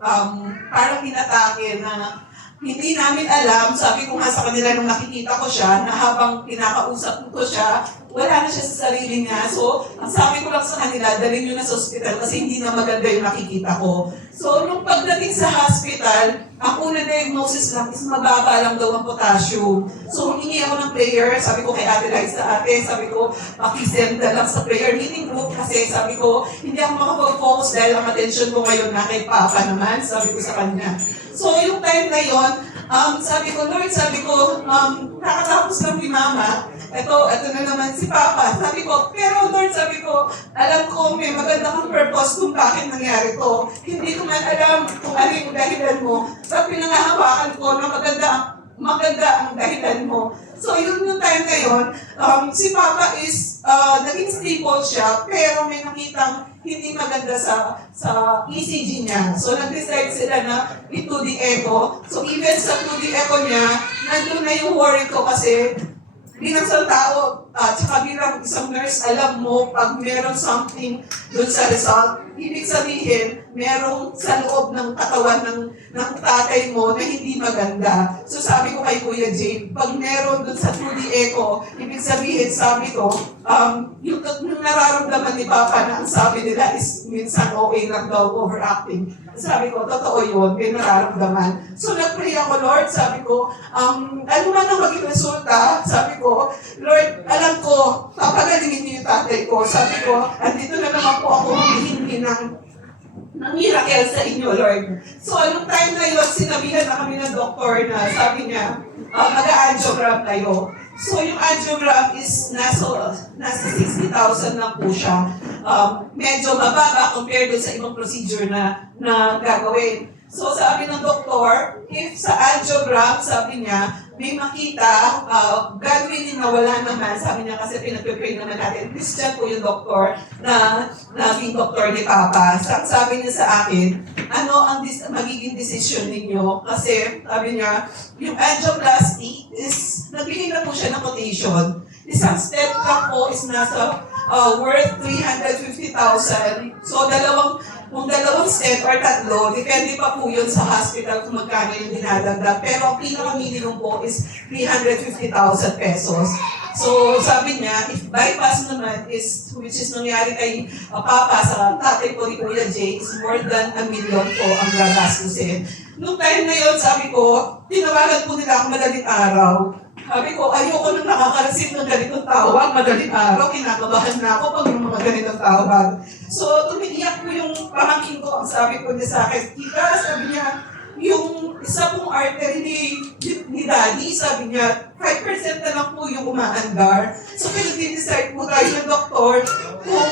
ang parang inatake na hindi namin alam. Sabi ko nga sa kanila nung nakikita ko siya, na habang pinakausap ko siya, wala na siya sa sarili niya. So, ang sabi ko lang sa kanila, dalhin nyo na sa hospital kasi hindi na maganda yung nakikita ko. So, nung pagdating sa hospital, ang unang diagnosis lang is mababa lang daw ang potassium. So, humingi ako ng prayer. Sabi ko kay Ate Liza, sabi ko, pakisend na lang sa prayer meeting group kasi sabi ko, hindi ako makapag-focus dahil ang attention ko ngayon na kay Papa naman, sabi ko sa kanya. So, yung time na yon, sabi ko, Lord, nakatapos lang ni Mama, eto na naman si Papa. Sabi ko, pero Lord, sabi ko, alam ko may maganda kang purpose kung bakit nangyari to. Hindi ko man alam kung ano yung dahilan mo. Sa pinangahawakan ko na maganda ang dahilan mo. So yun yung time na yun, si Papa is, naging stable siya, pero may nakitang hindi maganda sa ECG niya. So nag-decide sila na i-2D echo. So even sa 2D echo niya, nandun na yung worry ko kasi bilang isang tao, tsaka bilang isang nurse, alam mo pag meron something dun sa result, ibig sabihin, merong sa loob ng katawan ng tatay mo na hindi maganda. So sabi ko kay Kuya Jay, pag meron dun sa 2D echo, ibig sabihin, sabi ko, yung nararamdaman ni Papa na ang sabi nila is minsan okay lang daw, overacting. Sabi ko, totoo yun, may nararamdaman. So nag-pray ako, Lord, sabi ko, ano man ang maging resulta, sabi ko, Lord, alam ko, papagalingin niyo yung tatay ko. Sabi ko, andito na naman po ako humihingi ng miracle sa inyo, Lord. So, anong time na yun, sinabihan na kami ng doktor na sabi niya, mag-angiogram kayo. So, yung angiogram is nasa 60,000 lang po siya. Medyo mababa compared sa ibang procedure na gagawin. So, sabi ng doktor, if sa angiogram, sabi niya, may makita, gagawin na wala naman, sabi niya kasi pinag-pray naman natin. Christian po yung doktor na naging doktor ni Papa. Sabi niya sa akin, ano ang magiging decision ninyo? Kasi sabi niya, yung angioplasty is, nagbigay na po siya ng quotation. Isang step lang po is nasa worth 350,000. So, kung dalawang step or tatlo, depende pa po yun sa hospital kung magkano yung dinadagdag. Pero ang pinaka-minimum po is 350,000 pesos. So, sabi niya, if bypass naman is, which is nangyari kay Papa sa tatay po ni Kuya Jay, is more than 1 million po ang gagastusin. Noong time na yun, sabi ko, tinawagan po nila ako madaling araw. Sabi ko, ayoko nang nakaka-receive ng ganitong tawag, madaling araw, kinakabahan na ako pag yung mga ganitong tawag. So, tumiiyak po yung pamangkin ko, ang sabi ko niya sa akin, Tita, sabi niya, yung isa pong artery ni Daddy, sabi niya, 5% na lang po yung umaandar. So, pinag-decide po tayo ng doktor kung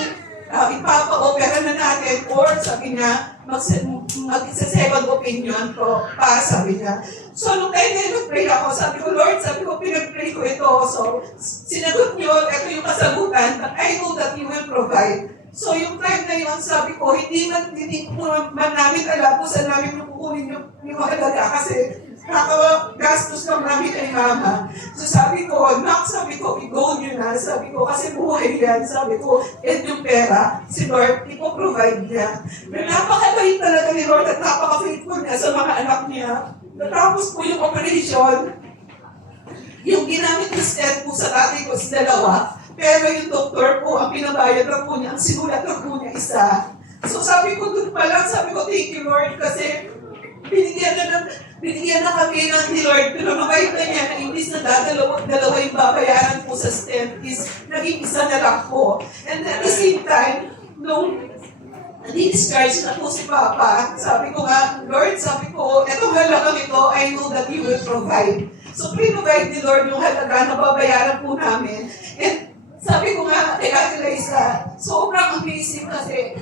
ipapa-opera na natin or sabi niya, mag-second opinion ko pa, sabi niya. So, nung time na nag-pray ako, sabi ko, Lord, sabi ko, pinag-pray ko ito. So, sinagot niyo, ito yung kasagutan, but I know that you will provide. So, yung time na yun, sabi ko, hindi po man namin alam kung saan namin kukunin yung halaga kasi gastos lang namin kay Mama. So, sabi ko, Nak, sabi ko, i-go nyo na. Sabi ko, kasi buhay yan. Sabi ko, and yung pera, si Lord, ipo-provide niya. Napakabait talaga ni Lord at napaka-faithful niya sa mga anak niya. Natapos po yung operation, yung ginamit na step po sa tatay ko is 2, pero yung doktor po, ang pinabayad lang po niya, ang sinulat lang po niya 1. So sabi ko dun pa lang, sabi ko, thank you Lord, kasi binigyan na kami ng ni Lord, pero mabait na niya na imbis na dalawa yung babayaran po sa stent is naging 1 na lang po. And at the same time, nung di-discharge na po si Papa, sabi ko nga, Lord, sabi ko, etong halagang ito, I know that you will provide. So, pre-provide ni Lord yung halaga na babayaran po namin. And sabi ko nga, kay Ate Liza, sobrang amazing kasi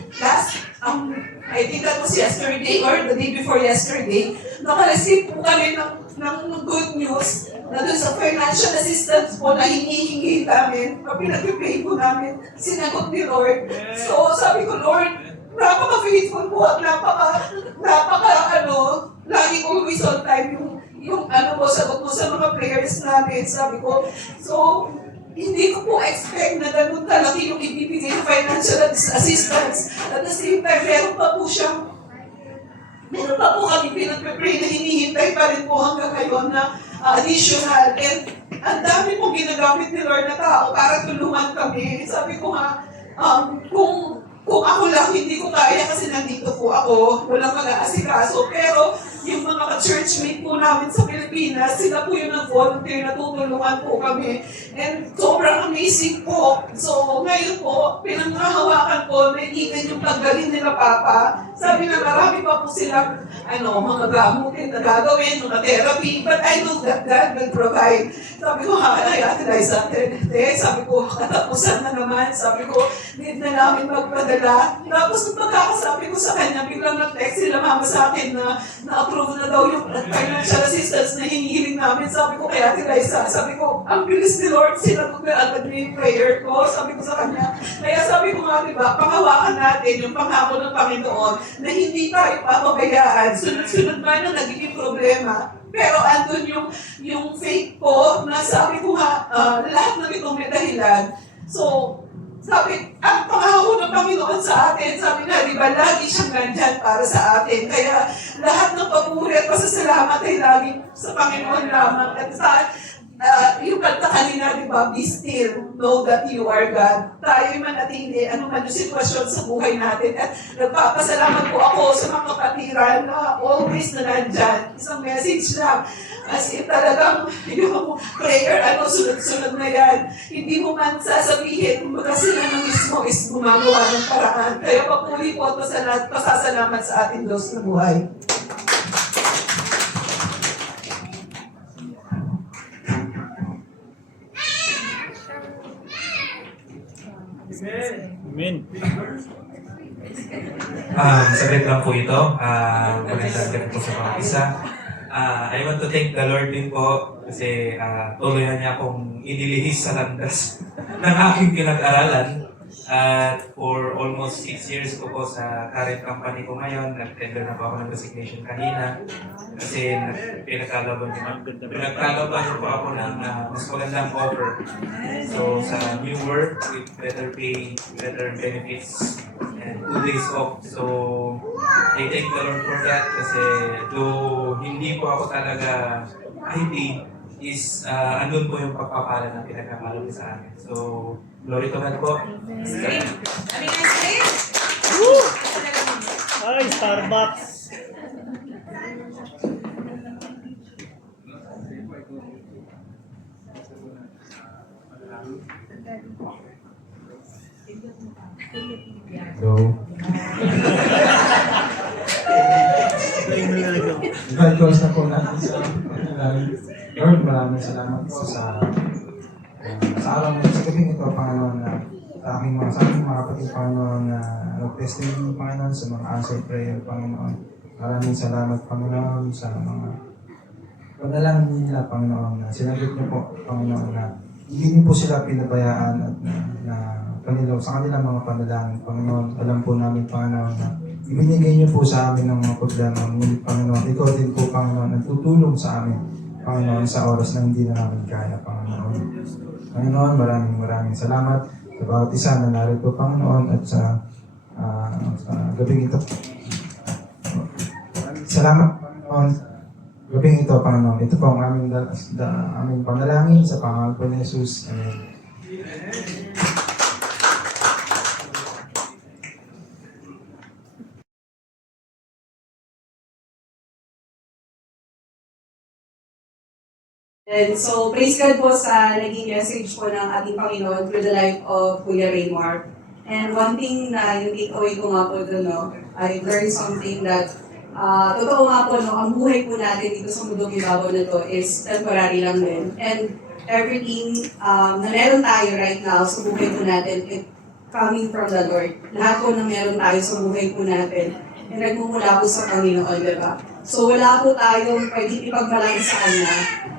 I think that was yesterday or the day before yesterday, naka-receive po kami ng good news na doon sa financial assistance po na hinihingi namin, o pinag-pay po namin, sinagot ni Lord. So, sabi ko, Lord, napaka-faithful po at lagi always on time yung sagot mo sa mga prayers namin, sabi ko. So, hindi ko po expect na ganun kalaki yung ibibigay ng financial assistance. At the same time, meron pa po kami pinag-pray na hinihintay pa rin po hanggang ngayon na additional. And ang dami pong ginagamit ni Lord na tao para tulungan kami. Sabi ko nga, kung ako lang, hindi ko kaya kasi nandito po ako, walang mag-aasikaso. Pero yung mga mga churchmate po namin sa Pilipinas. Sila po yung nag-volunteer, natutulungan po kami. And sobrang amazing po. So ngayon po, pinanghahawakan po na even yung paggaling nila Papa. Sabi na marami pa po silang mga gamutin na gagawin, mga therapy. But I know that God will provide. Sabi ko, ay, Ate Liza, sabi ko, katapusan na naman. Sabi ko, need na namin magpadala. Tapos nung pagkakasabi ko sa kanya, biglang nag-text sila mama sa akin na na-approve na daw yung financial assistance na hinihiling namin. Sabi ko kay Ate Liza, sabi ko, ang bilis ni Lord, sinagot na agad niya yung prayer ko. Sabi ko sa kanya. Kaya sabi ko nga, diba, panghawakan natin yung pangako ng Panginoon na hindi tayo papabayaan. Sunod-sunod man na nagiging problema. Pero andun yung faith ko na sabi ko nga, lahat ng itong may dahilan. So, sabi, ang pangako ng Panginoon sa atin, sabi nga, di ba, lagi siyang nandyan para sa atin. Kaya lahat ng papuri at pasasalamat ay laging sa Panginoon lamang. At sa yung kanta kanina, di ba, be still, know that you are God. Tayo'y manatili, ano man yung sitwasyon sa buhay natin. At nagpapasalamat po ako sa mga kapatiran na always na nandyan. Isang message lang. As in talagang yung prayer, sunod-sunod na yan. Hindi mo man sasabihin, kumbaga sila na mismo is gumagawa ng paraan. Kaya papuli po at pasasalamat sa ating Diyos na buhay. Amen. Saglit lang po ito. Magandang gabi po sa mga isa. I want to thank the Lord din po kasi tuluyan niya akong inilihis sa landas ng aking pinag-aralan. At for almost 6 years ko po sa current company ko ngayon, nag-tender na po ako ng resignation kanina kasi pinagkalaban po ako ng mas magandang offer. So sa new work with better pay, better benefits, and 2 days off. So I thank the Lord for that kasi though hindi po ako talaga IT, is andun po yung pagpapala na pinagkakalaban sa akin. So, glory to God po. Ay, Starbucks. So, invite calls na po natin sa Lord, maraming salamat po sa araw sa gabing ito, Panginoon, na sa aking mga kapatid, Panginoon, na nag-testimony, Panginoon, sa mga answered prayer, Panginoon. Maraming salamat, Panginoon, sa mga panalangin nila, Panginoon, na sinagot niyo po, Panginoon, na hindi niyo po sila pinabayaan at na kanilaw sa kanilang mga panalangin, Panginoon. Alam po namin, Panginoon, na ibinigay niyo po sa amin ng mga problema. Ngunit, Panginoon, ikaw din po, Panginoon, ang tutulong sa amin, Panginoon, sa oras na hindi na namin kaya, Panginoon. Panginoon, maraming salamat sa bawat isa na narito, Panginoon, at sa gabing ito. Salamat, Panginoon. Gabing ito, Panginoon. Ito po ang aming panalangin sa pangalan po ni Jesus. Amen. And so, praise God po sa naging message po ng ating Panginoon through the life of Kuya Raymar. And one thing na yung takeaway ko nga po doon, I learned something that totoo nga po, ang buhay po natin dito sa mundong ibabaw na to is temporary lang din. And everything na meron tayo right now sa buhay po natin, it coming from the Lord. Lahat po na meron tayo sa buhay po natin, and nagmumula po sa Panginoon, diba? So wala po tayong pwedeng ipagmalaki sa Kanya.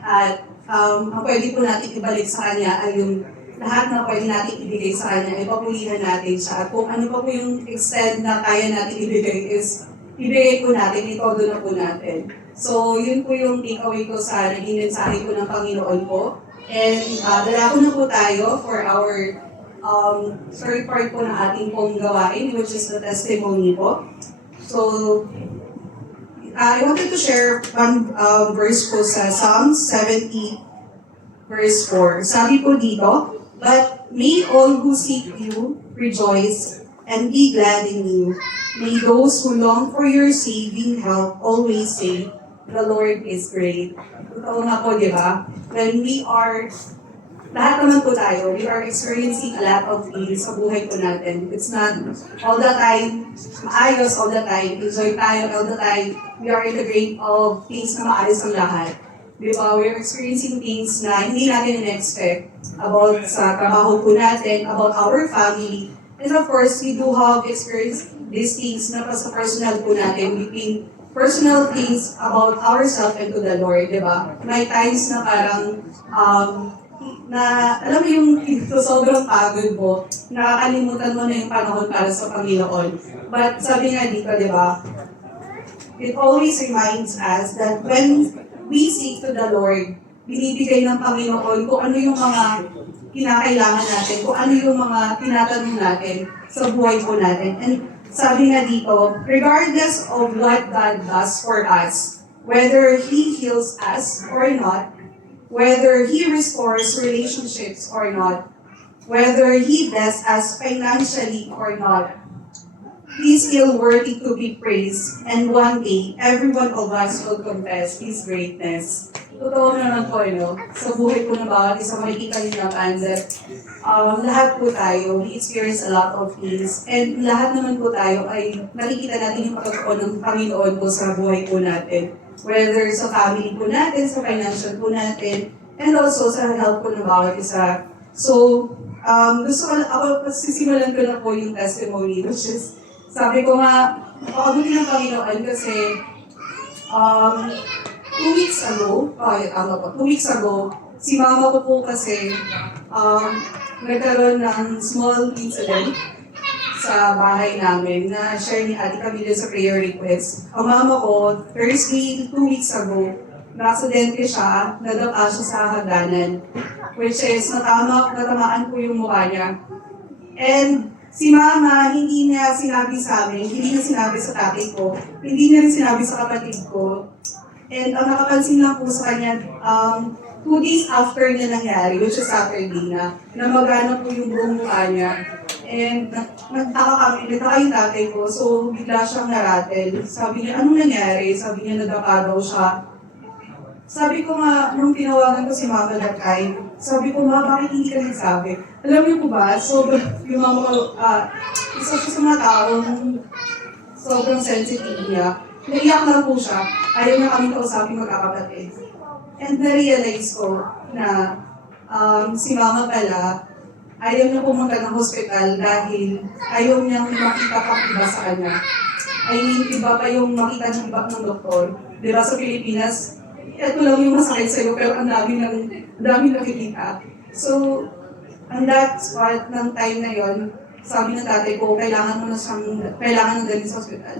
At ang pwede po natin ibalik sa Kanya ay yung lahat na pwede natin ibigay sa Kanya, ay papulihan natin siya. At kung ano pa po yung extent na kaya natin ibigay is ibigay po natin, itodo na po natin. So yun po yung takeaway ko sa naging mensahe po ng Panginoon po. And dala ko na po tayo for our third part po ng ating pong gawain, which is the testimony po. So, I wanted to share one verse po sa Psalm 70, verse 4. Sabi po dito, "But may all who seek you rejoice and be glad in you. May those who long for your saving help always say, the Lord is great. Totoo nga po, di ba? When we are, lahat naman po tayo, we are experiencing a lot of things sa buhay po natin. It's not all the time maayos, all the time enjoy tayo, all the time we are in the grade of things na maayos ang lahat. Di ba? We're experiencing things na hindi natin in-expect about sa trabaho po natin, about our family. And of course, we do have experienced these things na sa personal po natin, between personal things about ourselves and to the Lord, di ba? May times na parang, na alam mo yung sobrang pagod mo, nakakalimutan mo na yung panahon para sa Panginoon. But sabi nga dito, di ba? It always reminds us that when we seek to the Lord, binibigay ng Panginoon kung ano yung mga kinakailangan natin, kung ano yung mga tinatanong natin sa buhay po natin. And sabi nga dito, regardless of what God does for us, whether He heals us or not, whether He restores relationships or not, whether He blesses us financially or not, He's still worthy to be praised, and one day, every one of us will confess His greatness. Totoo naman po, sa buhay po ng bawat isa, makikita niyo naman that lahat po tayo, we experience a lot of things, and lahat naman po tayo ay nakikita natin yung pagkakataon ng Panginoon po sa buhay po natin. Whether sa family po natin, sa financial po natin, and also sa health po ng bawat isa. So, gusto ko, ako, sisimulan ko na po yung testimony, which is, sabi ko nga, pakabuti ng Panginoon kasi 2 weeks ago, 2 weeks ago, si mama ko po kasi nagkaroon ng small incident sa bahay namin na share ni Ate Camila sa prayer request. Ang mama ko, Thursday, 2 weeks ago, na-aksidente siya, nadapa siya sa hagdanan, which is natamaan po yung mukha niya. And si mama, hindi niya sinabi sa amin, hindi niya sinabi sa tatay ko, hindi niya rin sinabi sa kapatid ko. And ang nakapansin lang po sa kanya, 2 days after niya nangyari, which is Saturday na magana po yung buong mukha niya. And nagtaka yung tatay ko, so bigla siyang naratel. Sabi niya, anong nangyari? Sabi niya, nadapa daw siya. Sabi ko nga, nung tinawagan ko si mama that time, sabi ko, ma, bakit hindi ka nagsabi? Alam niyo po ba, yung mama ko, isa siya sa mga taong sobrang sensitive niya. Naiyak lang po siya. Ayaw na kami kausapin magkakapatid. And na-realize ko na si mama pala, ayaw niya pumunta ng hospital dahil ayaw niyang makita pang iba sa kanya. I mean, iba pa yung makita ng iba ng doktor. Diba sa Pilipinas, ito lang yung masakit sa'yo, pero ang dami nakikita. So, on that spot ng time na yon, sabi ng tatay ko, kailangan na dalhin sa hospital.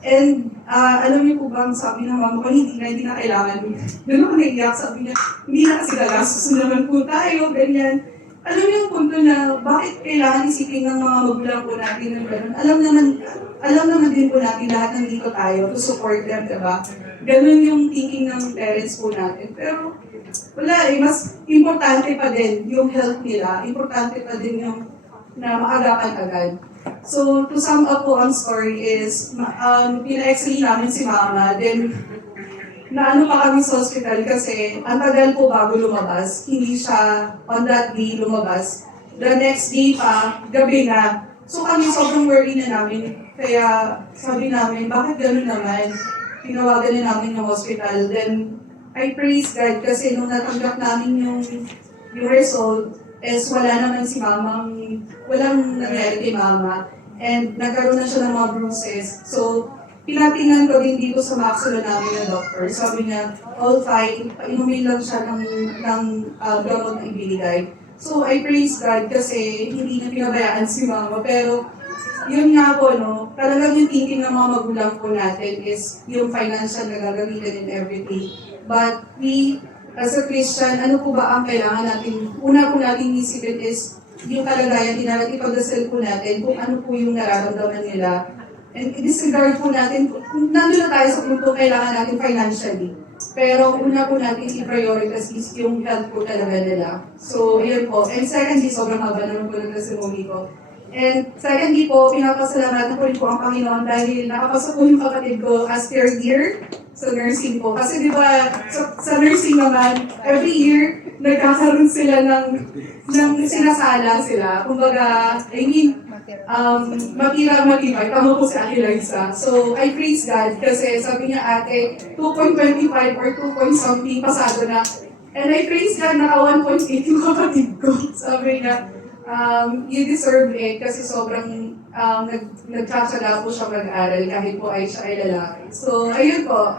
And alam niyo po bang sabi ng mama ko, hindi na kailangan. Doon ako naiyak, sabi niya, hindi na kasi gagastos naman po tayo, ganyan. Alam niyo yung punto na bakit kailangan isipin ng mga magulang po natin ng gano'n. Alam naman din po natin lahat nandito tayo to support them, diba? Ganun yung thinking ng parents po natin. Pero wala mas importante pa din yung health nila, importante pa din yung na maagapan agad. So, to sum up po ang story is, pina-x-ray namin si mama, then naano pa kami sa hospital kasi ang tagal po bago lumabas. Hindi siya on that day lumabas. The next day pa, gabi na. So kami sobrang worry na namin. Kaya sabi namin, bakit gano'n naman? Tinawagan na namin yung hospital. Then, I praise God kasi nung natanggap namin yung result, wala naman si mamang, walang nangyari kay mama. And nagkaroon na siya ng mga bruises. So, pinatingnan ko din dito sa maxilla namin ng doctor. Sabi niya, all fine, inumin lang siya ng gamot na ibinigay. So, I praise God kasi hindi niya pinabayaan si mama. Pero, yun nga po, talagang yung thinking ng mga magulang po natin is yung financial na gagamitin and everything. But we, as a Christian, ano po ba ang kailangan natin? Una po natin isipin is yung kalagayan din natin, ipagdasal po natin kung ano po yung nararamdaman nila. And i-disregard po natin, nandun na tayo sa punto kailangan natin financially. Pero una po natin i-prioritize is yung health po talaga nila. So, yun po. And secondly, sobrang haba naman po ng testimony ko. And secondly po, pinapasalamatan ko rin po ang Panginoon dahil nakapasok po yung kapatid ko as third year sa nursing po. Kasi di ba, sa nursing naman, every year, nagkakaroon sila ng sinasala sila. Kumbaga, I mean, matibay. Tama po si Ate Liza. So, I praise God kasi sabi niya ate, 2.25 or 2 point something pasado na. And I praise God na 1.8 yung kapatid ko. Sabi niya, you deserve it kasi sobrang nagtsatsaga po siya mag-aral kahit po siya ay lalaki. So, ayun po.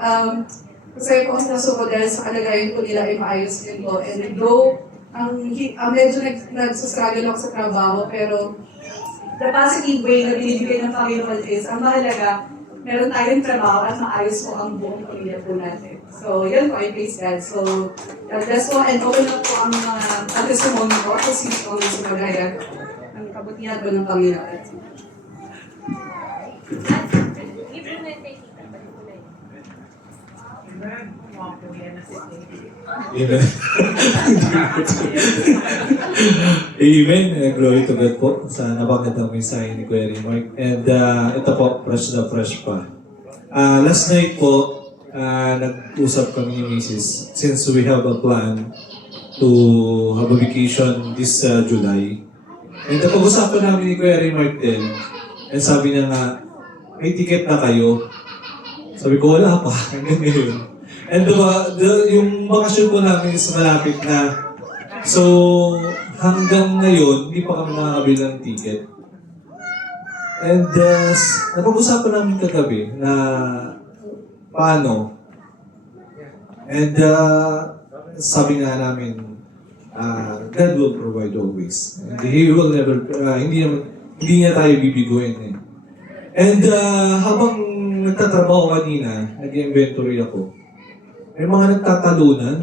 Kasi po ang puso ko dahil sa kalagayan po nila ay maayos din po. And though, medyo nagsastruggle ako sa trabaho, pero the positive way na binibigay ng Panginoon is, ang mahalaga, meron tayong trabaho at maayos po ang buong pamilya po natin. So, yun po, I praise God. So, God bless po, and open up po ang mga testimony po kung sino po ang gusto maghayag ng kabutihan po ng Panginoon. Amen. Amen. Glory to God po sa napakagandang mensahe ni Kuya Mark. And ito po, fresh na fresh pa. Last night po, nag-usap kami ni Mrs. Since we have a plan to have a vacation this July. And napag-usapan namin ni Kuya Mark din. And sabi niya nga, may ticket na kayo. Sabi ko, wala pa. Hanggang ngayon. And yung bakasyon po namin is malapit na. So, hanggang ngayon, hindi pa kami nakakabili ng ticket. And napag-usapan namin kagabi na paano. And sabi nga namin, God will provide always. And He will never, hindi niya tayo bibiguin eh. And habang nagtatrabaho kanina, nag-inventory ako, may mga nagtatalunan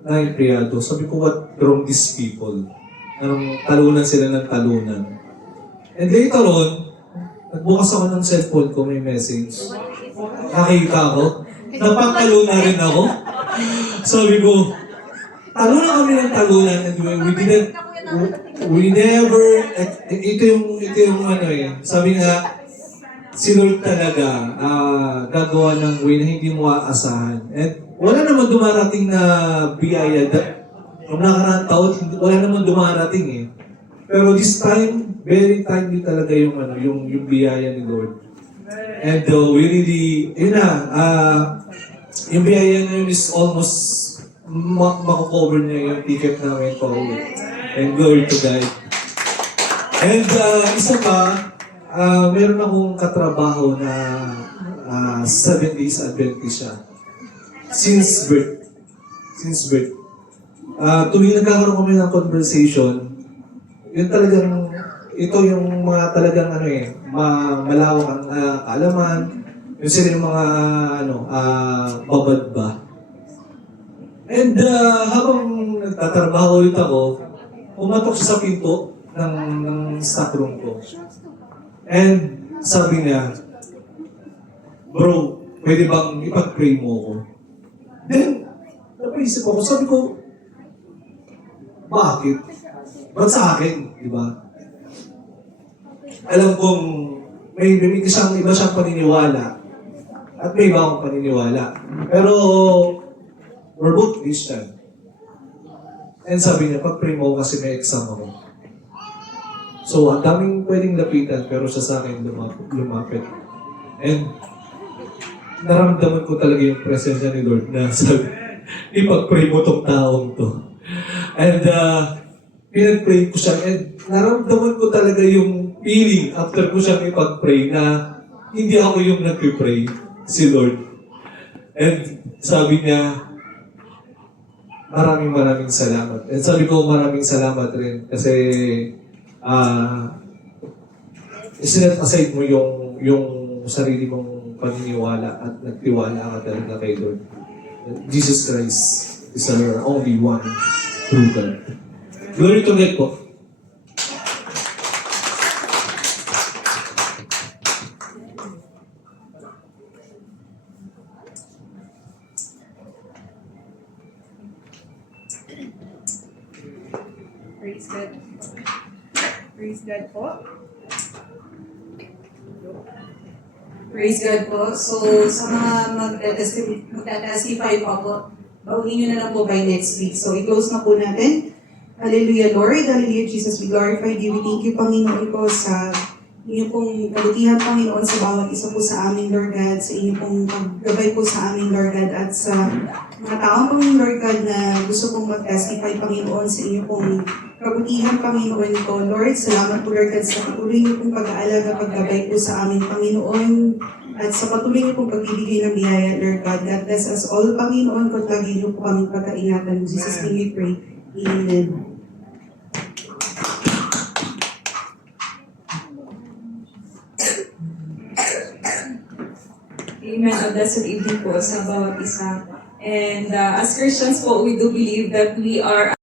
na empleyado. Sabi ko, what wrong these people? Anong talunan sila ng talunan. And later on, nagbukas ako ng cellphone ko, may message. Nakita ko, napangtalunan rin ako. Sabi ko, talunan kami ng talunan and we never, ito yung ano eh, sabi nga, si Lord talaga gagawa ng way na hindi mo aasahan. And wala naman dumarating na biyaya. Kung nakaraang taon, wala naman dumarating eh. Pero this time, very timely talaga yung biyaya ni Lord. And we really, yun na, yung biyaya na yun is almost mako-cover niya yung ticket namin pa uwi. And glory to God. And isa pa, meron akong katrabaho na 7 days Adventist siya. Since birth. Tuwing nagkakaroon kami ng conversation, yun talagang, ito yung mga talagang malawak ang kaalaman, yun sila yung mga babad ba. And habang nagtatrabaho ulit ako, pumatok siya sa pinto ng stock room ko. And sabi niya, bro, pwede bang ipag-pray mo ako? Then, napaisip ako, sabi ko, bakit? Ba't sa akin? Diba? Alam kong may iba siyang paniniwala at may iba akong paniniwala. Pero, we're both Christian. And sabi niya, pag-pray mo kasi may exam ako. So, ang daming pwedeng lapitan, pero siya sa akin lumapit. And, naramdaman ko talaga yung presensya ni Lord na sabi, ipag-pray mo tong taong to. And, pinag-pray ko siya, and naramdaman ko talaga yung feeling after ko siya ipag-pray na hindi ako yung nag-pray, si Lord. And, sabi niya, maraming salamat. And sabi ko, maraming salamat rin kasi isinet aside mo yung sarili mong paniniwala at nagtiwala ka talaga kay Lord. Jesus Christ is our only one true God. Glory to God po. Praise God. Praise God po. Praise God po. So, sa mga magta-testify po, bawin nyo na lang po by next week. So, i-close na po natin. Hallelujah, Lord. Hallelujah, Jesus. We glorify you. We thank you, Panginoon po, sa inyo pong kabutihan, Panginoon, sa bawat isa po sa amin, Lord God, sa inyo pong paggabay po sa amin, Lord God, at sa mga taong pong, Lord God, na gusto pong mag-testify, Panginoon, sa inyo pong kabutihan, Panginoon ko. Lord, salamat po, Lord God, sa patuloy niyo pong pag-aalaga, paggabay po sa amin, Panginoon, at sa patuloy niyo pong pagbibigay ng biyaya, Lord God. God bless us all, Panginoon, kung lagi niyo po kaming pagkaingatan. In Jesus' name we pray. Amen. Amen. A blessed evening po sa bawat isa. And as Christians po, we do believe that we are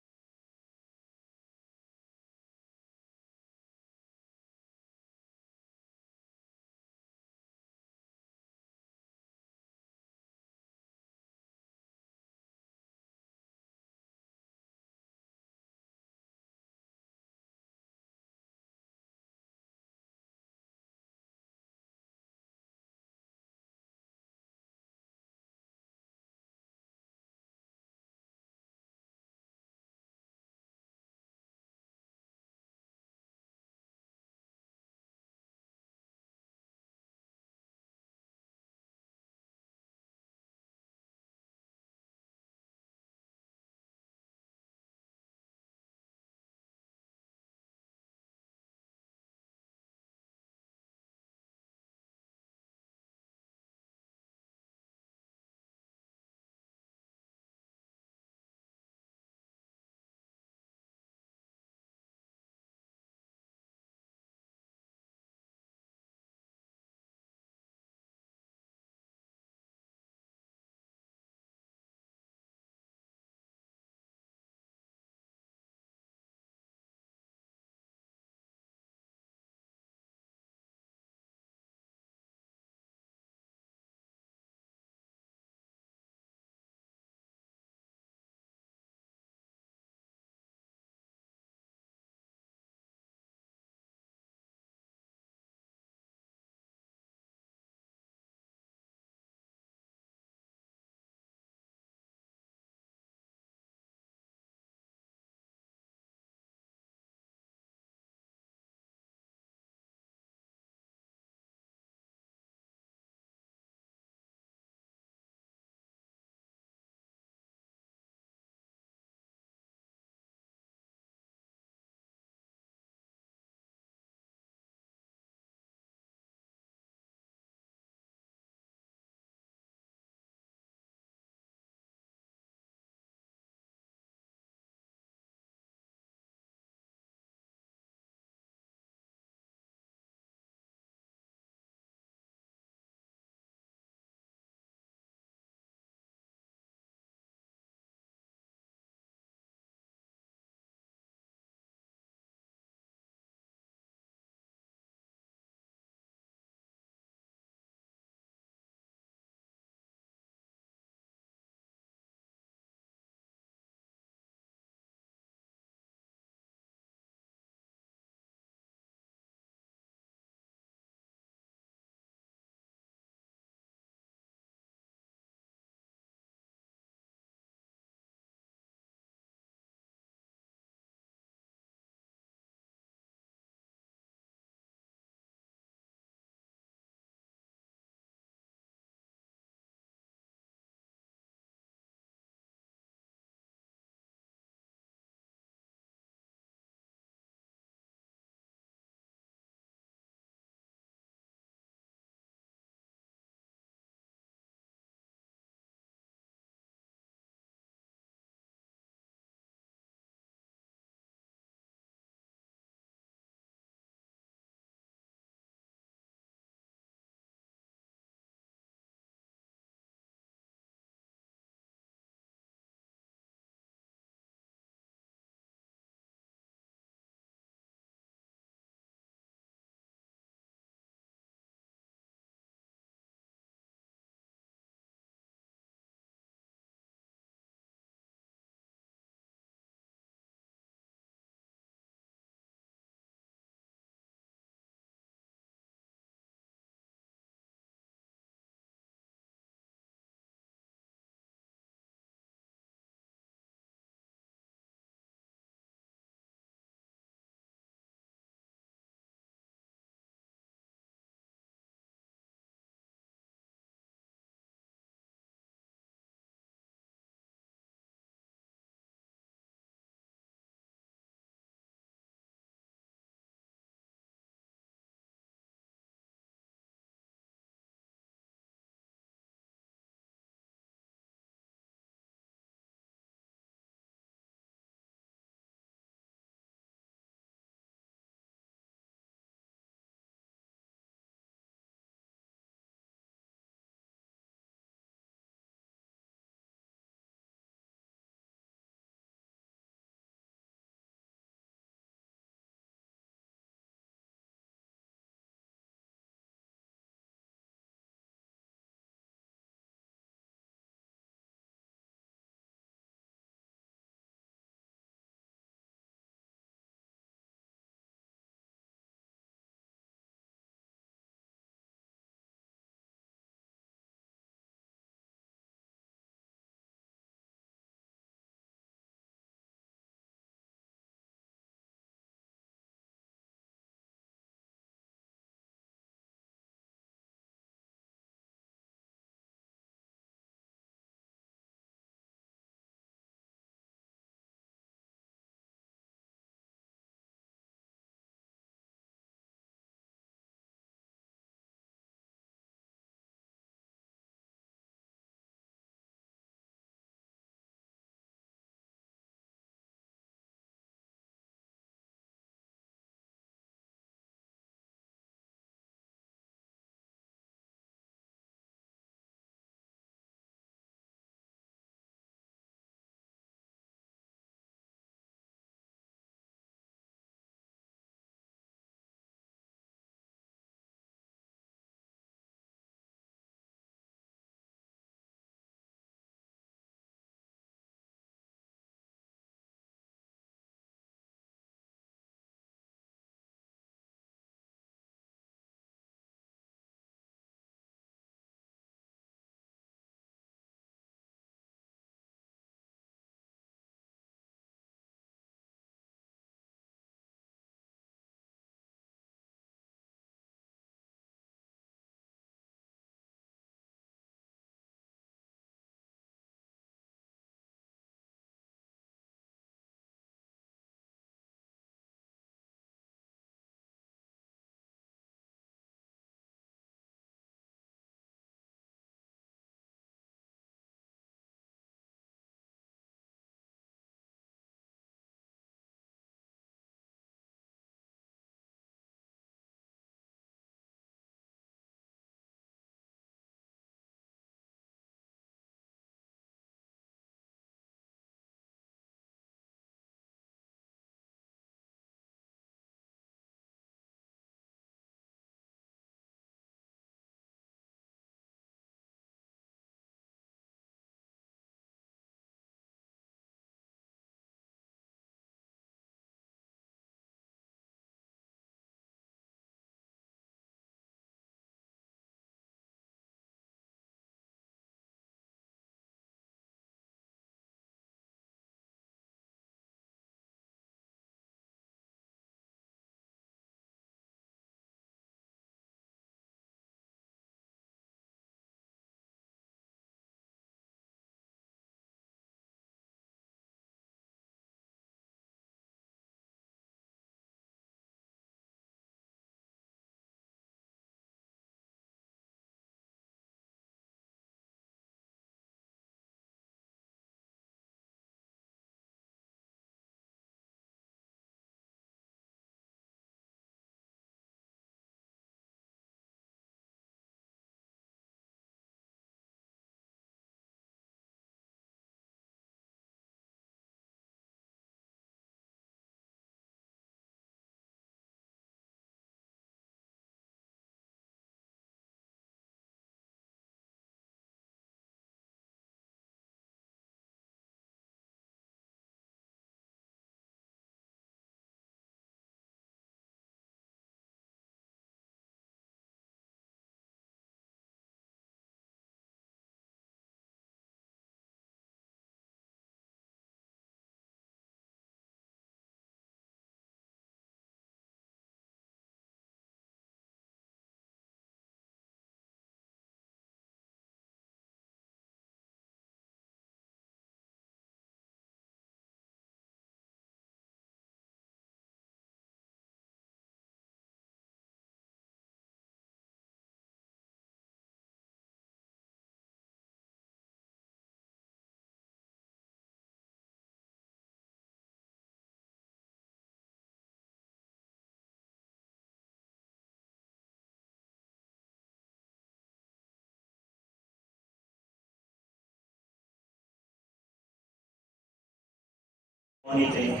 Ito yung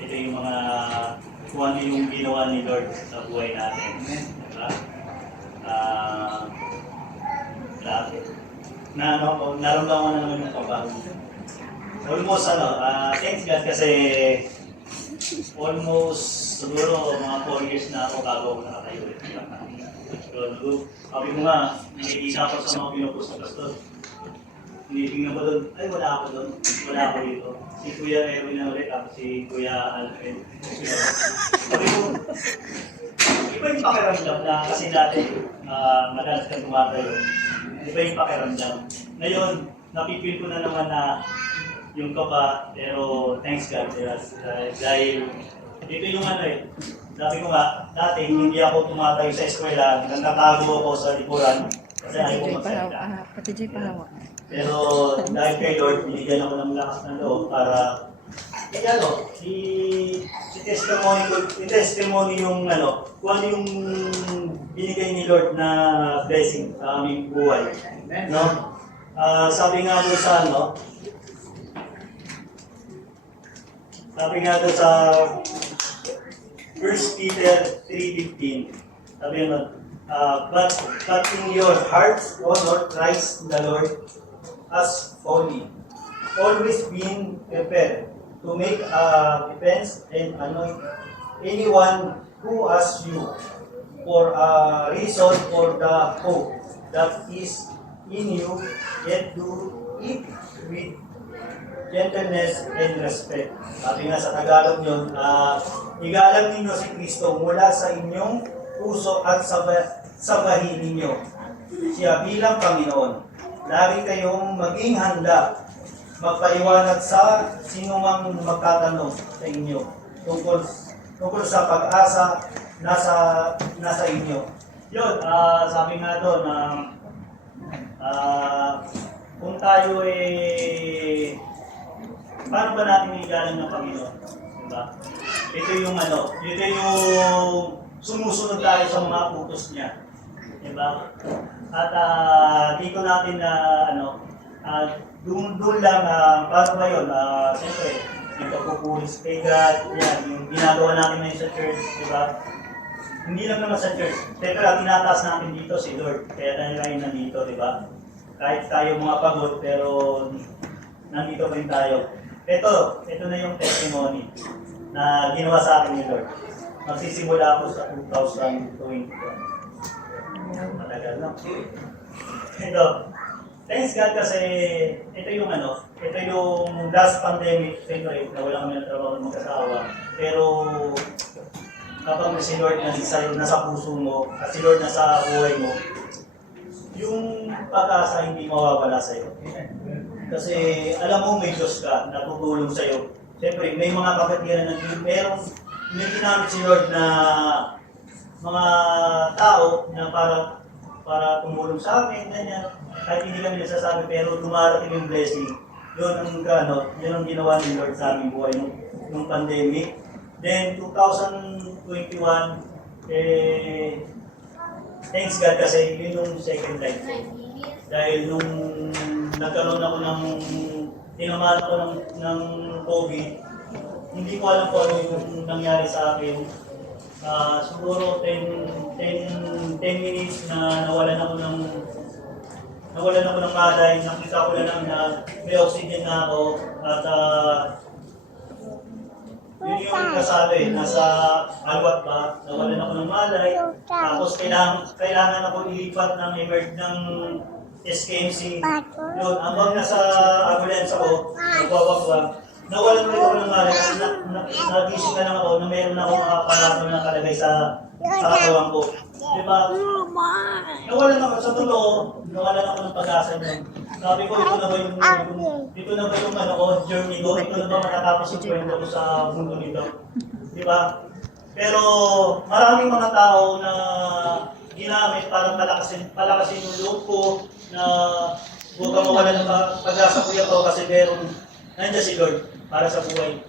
ito yung mga kung ano yung ginawa ni Lord sa buhay natin. Diba? Grabe. Naramdaman ko na naman yung pagbago. Almost thanks God kasi almost siguro mga 4 years na ako bago ako nakatayo. So, sabi ko nga, nakikita ko sa mga pinupost na pastor. Tinitingnan ko doon, ay wala ako doon, wala ako dito. Si Kuya Erwin na ulit, tapos si Kuya Alfred. Sabi ko, iba yung pakiramdam na kasi dati, madalas kang tumatayo. Iba yung pakiramdam. Ngayon, napipil ko na naman na yung kaba, pero thanks God, dahil dito yung sabi ko nga, dati hindi ako tumatayo sa eskwela, nagtatago ako sa likuran, kasi ayaw ko magsalita. Pero dahil kay Lord, binigyan ako ng lakas ng loob para i-testimony yung kung ano yung binigay ni Lord na blessing sa aming buhay. No? Sabi nga doon sa sa 1 Peter 3:15, sabi nga, but in your hearts, O Lord, Christ the Lord, as holy, always being prepared to make a defense and anoint anyone who asks you for a reason for the hope that is in you, yet do it with gentleness and respect. Sabi nga sa Tagalog yun, igalang ninyo si Kristo mula sa inyong puso at sabahin ninyo siya bilang Panginoon. Lagi kayong maging handa magpaliwanag sa sinumang magtatanong sa inyo tungkol sa pag-asa nasa inyo. Yun, sabi nga doon na kung tayo paano ba natin igalang ng Panginoon? Diba? Ito yung sumusunod tayo sa mga utos niya. Diba? At dito natin na doon lang, paano ba yun? Siyempre, yung pagpupulis kay God, yan, yung ginagawa natin ngayon sa church, diba? Hindi lang naman sa church. Siyempre, tinataas natin dito si Lord. Kaya tayo nandito, diba? Kahit tayo mga pagod, pero nandito pa rin tayo. Ito na yung testimony na ginawa sa akin ni Lord. Magsisimula ako sa 2021. Matagal na. Ito, thanks God kasi ito yung last pandemic, siyempre, nawala kami ng trabaho ng mag-asawa. Pero kapag si Lord nasa puso mo, at si Lord nasa buhay mo, yung pag-asa hindi mawawala sa'yo. Kasi alam mo may Diyos ka na tutulong sa'yo. Siyempre, may mga kapatiran na may ginamit si Lord na mga tao na para tumulong sa amin, ganyan. Kahit hindi kami nasasabi, pero dumarating yung blessing. Yun ang ginawa ni Lord sa aming buhay nung pandemic. Then, 2021, thanks God kasi yun yung second life ko. Dahil nung nagkaroon ako tinamaan ako ng COVID, hindi ko alam kung ano yung nangyari sa akin. Siguro 10 minutes na nawalan ako ng malay, nakita ko lang na may oxygen na ako at yun yung kasali, nasa alwat pa, nawalan ako ng malay, tapos kailangan ako ilipat ng SKMC. Yun, hanggang nasa ambulance ako, nagwawagwag. Nawalan ulit ako ng malay kasi nagising na lang ako na meron na akong aparato na nakalagay sa katawan ko. Diba? Nawalan ako sa totoo, nawalan ako ng pag-asa niyan. Sabi ko, ito na ba yung journey ko? Ito na ba matatapos yung kwento ko sa mundo nito? Diba? Pero maraming mga tao na ginamit para palakasin yung loob ko na huwag kang mawalan ng pag-asa kuya ko kasi nandiyan si Lord para sa buhay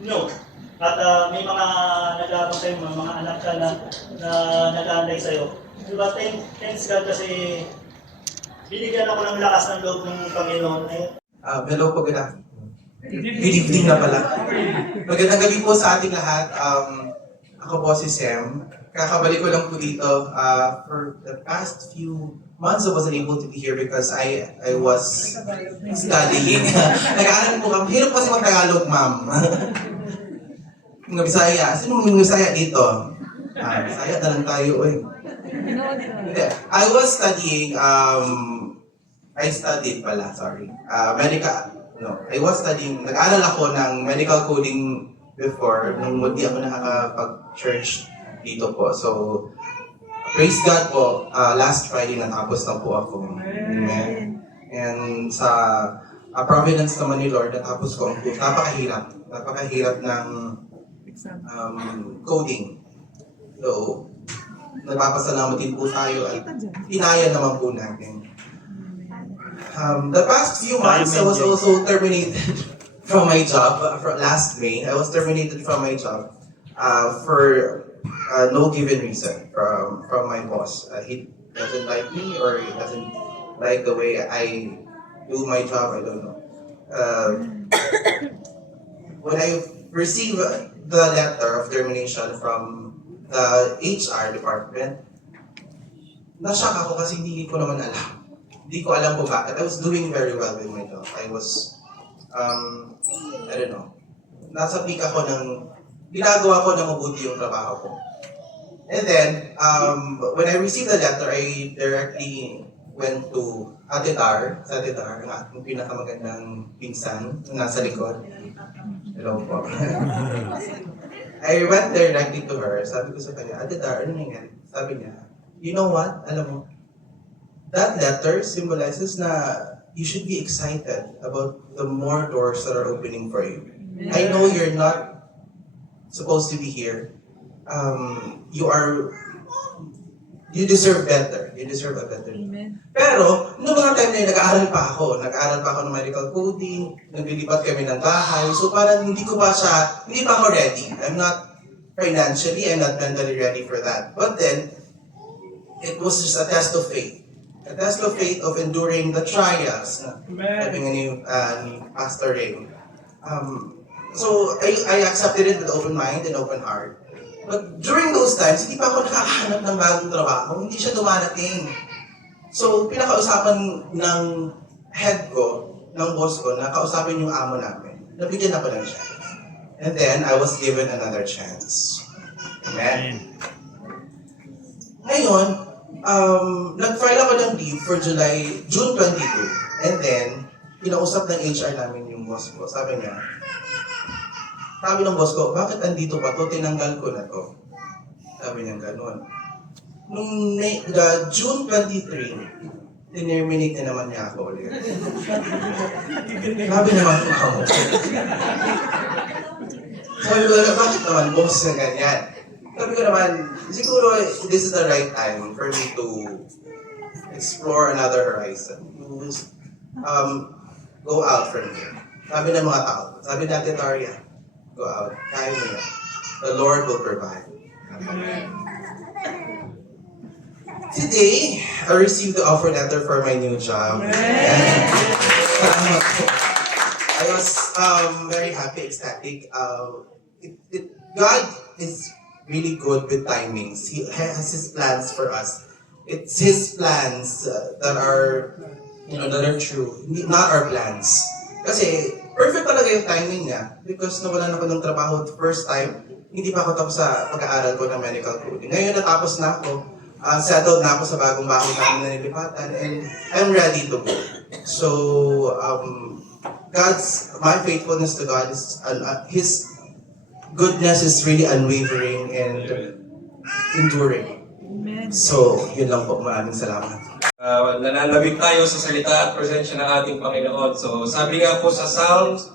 nyo. At may mga nag-aabang sa'yo, mga anak ka na nag-aantay sa'yo. Diba, thanks God kasi binigyan ako ng lakas ng loob ng Panginoon. Hello po, good afternoon. Good evening na pala. Magandang gabi po sa ating lahat. Ako po si Sam. Kakabalik ko lang po dito. For the past few months, I wasn't able to be here because I was studying. Nag-aaral po kami. Hirap kasi mag-Tagalog, ma'am. Mga Bisaya. Sino mga Bisaya dito? Bisaya na lang tayo, eh. Hindi. I was studying, I studied pala, sorry. I was studying, nag-aaral ako ng medical coding before, nung hindi ako nakakapag-church dito po. So, praise God po, last Friday natapos na po ako. Amen. And sa providence naman ni Lord, natapos ko ang course. Napakahirap ng coding. So, nagpapasalamat din po tayo at inaya naman po natin. The past few months, I was also terminated from my job. Last May, I was terminated from my job for no given reason from my boss. He doesn't like me, or he doesn't like the way I do my job. I don't know. When I received the letter of termination from the HR department, na-shock ako kasi hindi ko naman alam. Hindi ko alam kung bakit. I was doing very well with my job. I was, I don't know. Nasa peak ako ginagawa ko na mabuti yung trabaho ko. And then, when I received the letter, I directly went to Ate Dar, sa Ate Dar, ang ating pinakamagandang pinsan, nasa likod. Hello po. I went directly to her. Sabi ko sa kanya, Ate Dar, ano nangyari? Sabi niya, you know what? Alam mo, that letter symbolizes na you should be excited about the more doors that are opening for you. Yeah. I know you're not supposed to be here. You deserve better. You deserve a better. Amen. Pero, noong mga time na yun, nag-aaral pa ako ng medical coding, naglilipat kami ng bahay. So parang hindi pa ako ready. I'm not financially, I'm not mentally ready for that. But then, it was just a test of faith. A test of faith of enduring the trials. Sabi nga ni Pastor Ray. So, I accepted it with open mind and open heart. But during those times, hindi pa ako nakakahanap ng bagong trabaho. Hindi siya dumarating. So, pinakausapan ng head ko, ng boss ko, na kausapin yung amo namin. Nabigyan ako ng chance. And then, I was given another chance. Amen. Ngayon, nag-file ako ng leave for June 22. And then, kinausap ng HR namin yung boss ko. Sabi ng boss ko, bakit andito pa to? Tinanggal ko na to. Sabi niya gano'n. Nung June 23, tinerminate na naman niya ako ulit. Sabi naman ako. Sabi ko na, bakit naman boss na ganyan? Sabi ko naman, siguro this is the right time for me to explore another horizon. Go out from here. Sabi ng mga tao, sabi natin, Taria, go out. Kaya mo yan. The Lord will provide. Today, I received the offer letter for my new job. I was very happy, ecstatic. God is really good with timings. He has His plans for us. It's His plans that are true, not our plans. Kasi perfect talaga yung timing niya because nawalan ako ng trabaho the first time. Hindi pa ako tapos sa pag-aaral ko ng medical coding. Ngayon natapos na ako. Settled na ako sa bagong bahay namin na nilipatan and I'm ready to go. So, my faithfulness to God is, His goodness is really unwavering and enduring. So, yun lang po. Maraming salamat. Nananabik tayo sa salita at presensya ng ating Panginoon. So, sabi nga po sa Psalms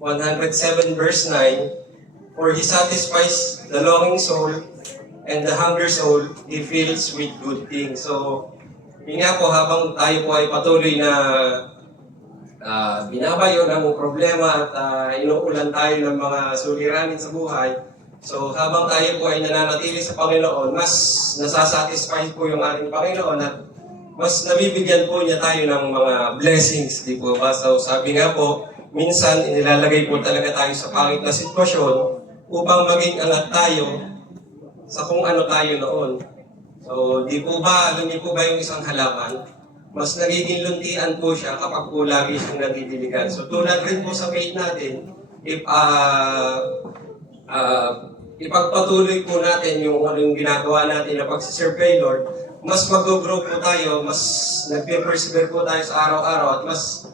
107 verse 9, for He satisfies the longing soul and the hunger soul, He fills with good things. So, yun nga po, habang tayo po ay patuloy na binabayo ng problema at inuulan tayo ng mga suliranin sa buhay, so habang tayo po ay nananatili sa Panginoon, mas nasasatisfy po yung ating Panginoon at mas nabibigyan po niya tayo ng mga blessings, di po ba? So sabi nga po, minsan inilalagay po talaga tayo sa pangit na sitwasyon upang maging angat tayo sa kung ano tayo noon. So, alam niyo po ba yung isang halaman? Mas nagiging luntian po siya kapag po lagi siyang nadidiligan. So, tulad rin po sa faith natin, ipagpatuloy po natin yung anong ginagawa natin na pagsiserve kay Lord, mas mag-grow po tayo, mas nagpe-persevere po tayo sa araw-araw at mas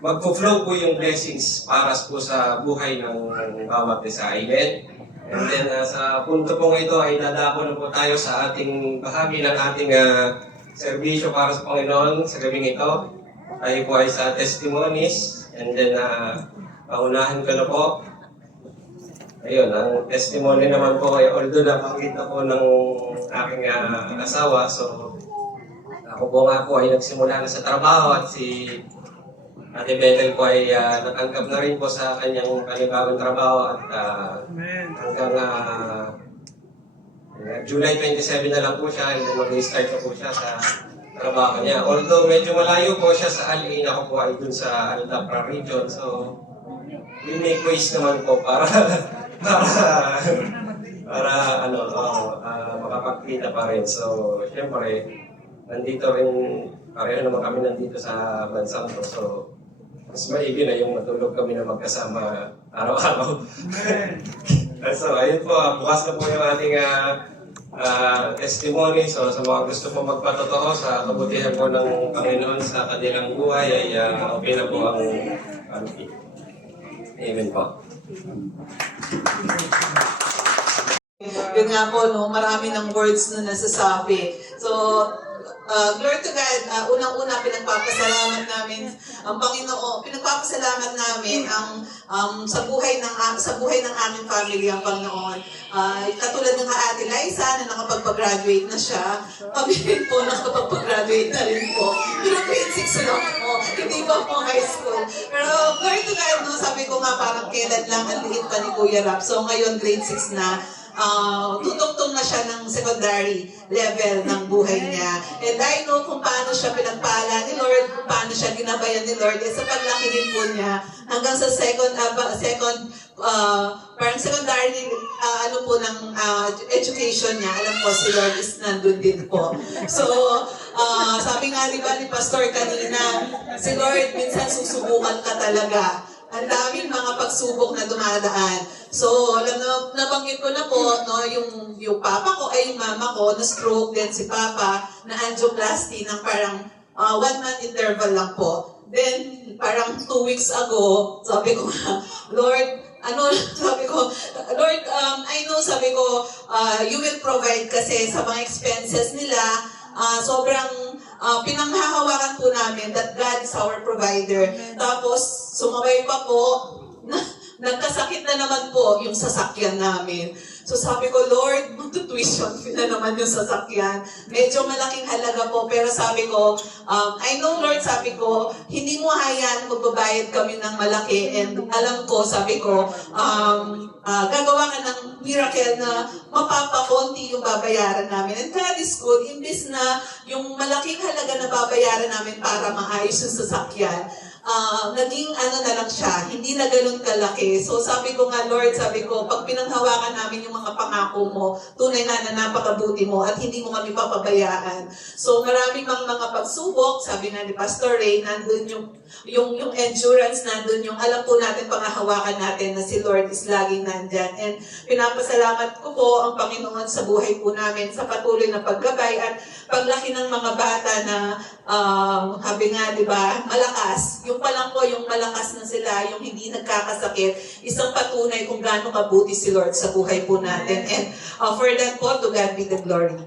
mag-flow po yung blessings para po sa buhay ng bawat isa. Amen? And then sa punto pong ito ay dadako na po tayo sa ating bahagi ng ating serbisyo para sa Panginoon sa gabing ito. Tayo po ay sa testimonies. And then paunahan ko na po. Ayun, ang testimony naman po ay although nabanggit na po ng aking asawa. So ako po nga po ay nagsimula na sa trabaho at si Ate Bethel po ay natanggap na rin po sa kanyang panibagong trabaho at hanggang July 27 na lang po siya and then mag-start na po siya sa trabaho niya. Although medyo malayo po siya sa Al-Ain, ako po ay dun sa Al-Dapra region. So, we make ways naman po para makapagkita pa rin. So, syempre, nandito rin, pareho naman kami nandito sa bansang to. So, mas maigi na yung matulog kami na magkasama araw-araw. So, ayun po, bukas na po yung ating testimony. So, sa mga gusto po magpatotoo sa kabutihan po ng Panginoon sa kanilang buhay, ay okay na po ang panty. Amen po. Yun nga po, no, marami ng words na nasasabi. So, glory to God, unang-una pinagpapasalamat namin ang Panginoon, pinagpapasalamat namin ang sa buhay ng aming family ang Panginoon. Katulad ng Ate Liza na nakapagpa-graduate na siya, kami rin po nakapagpa-graduate na rin po. Pero grade 6 lang po, hindi pa po high school. Pero glory to God, no, sabi ko nga parang kailan lang ang liit pa ni Kuya Rap. So ngayon grade 6 na, tutugtong na siya ng secondary level ng buhay niya. And I know kung paano siya pinagpala ni Lord, kung paano siya ginabayan ni Lord. Sa paglaki din po niya, hanggang sa parang secondary ng education niya, alam ko si Lord is nandun din po. So, sabi nga di ba ni Pastor kanina, si Lord minsan susubukan ka talaga. Ang daming mga pagsubok na dumadaan. So, nabanggit ko na po, no, yung papa ko ay yung mama ko, na-stroke din si papa, na angioplasty ng parang 1 month interval lang po. Then, parang 2 weeks ago, sabi ko, Lord, Lord, I know, sabi ko, you will provide kasi sa mga expenses nila, sobrang pinanghahawakan po namin that God is our provider. Tapos, sumabay pa po, nagkasakit na naman po yung sasakyan namin. So sabi ko, Lord, magtutuition fee na naman yung sasakyan. Medyo malaking halaga po, pero sabi ko, I know, Lord, sabi ko, hindi mo hayaan magbabayad kami ng malaki. And alam ko, sabi ko, gagawa ka ng miracle na mapapakonti yung babayaran namin. And God is good, imbis na yung malaking halaga na babayaran namin para maayos yung sasakyan, naging na lang siya, hindi na ganun kalaki. So sabi ko nga, Lord, sabi ko, pag pinanghawakan namin yung mga pangako mo, tunay na napakabuti mo at hindi mo kami papabayaan. So maraming mga pagsubok, sabi nga ni Pastor Ray, nandun yung endurance, nandun yung alam po natin, panghahawakan natin na si Lord is laging nandyan. And pinapasalamat ko po ang Panginoon sa buhay po namin sa patuloy na paggabay at paglaki ng mga bata na sabi nga, di ba, malakas. Yung pa lang po, yung malakas na sila, yung hindi nagkakasakit, isang patunay kung gaano kabuti si Lord sa buhay po natin. And for that po, to God be the glory.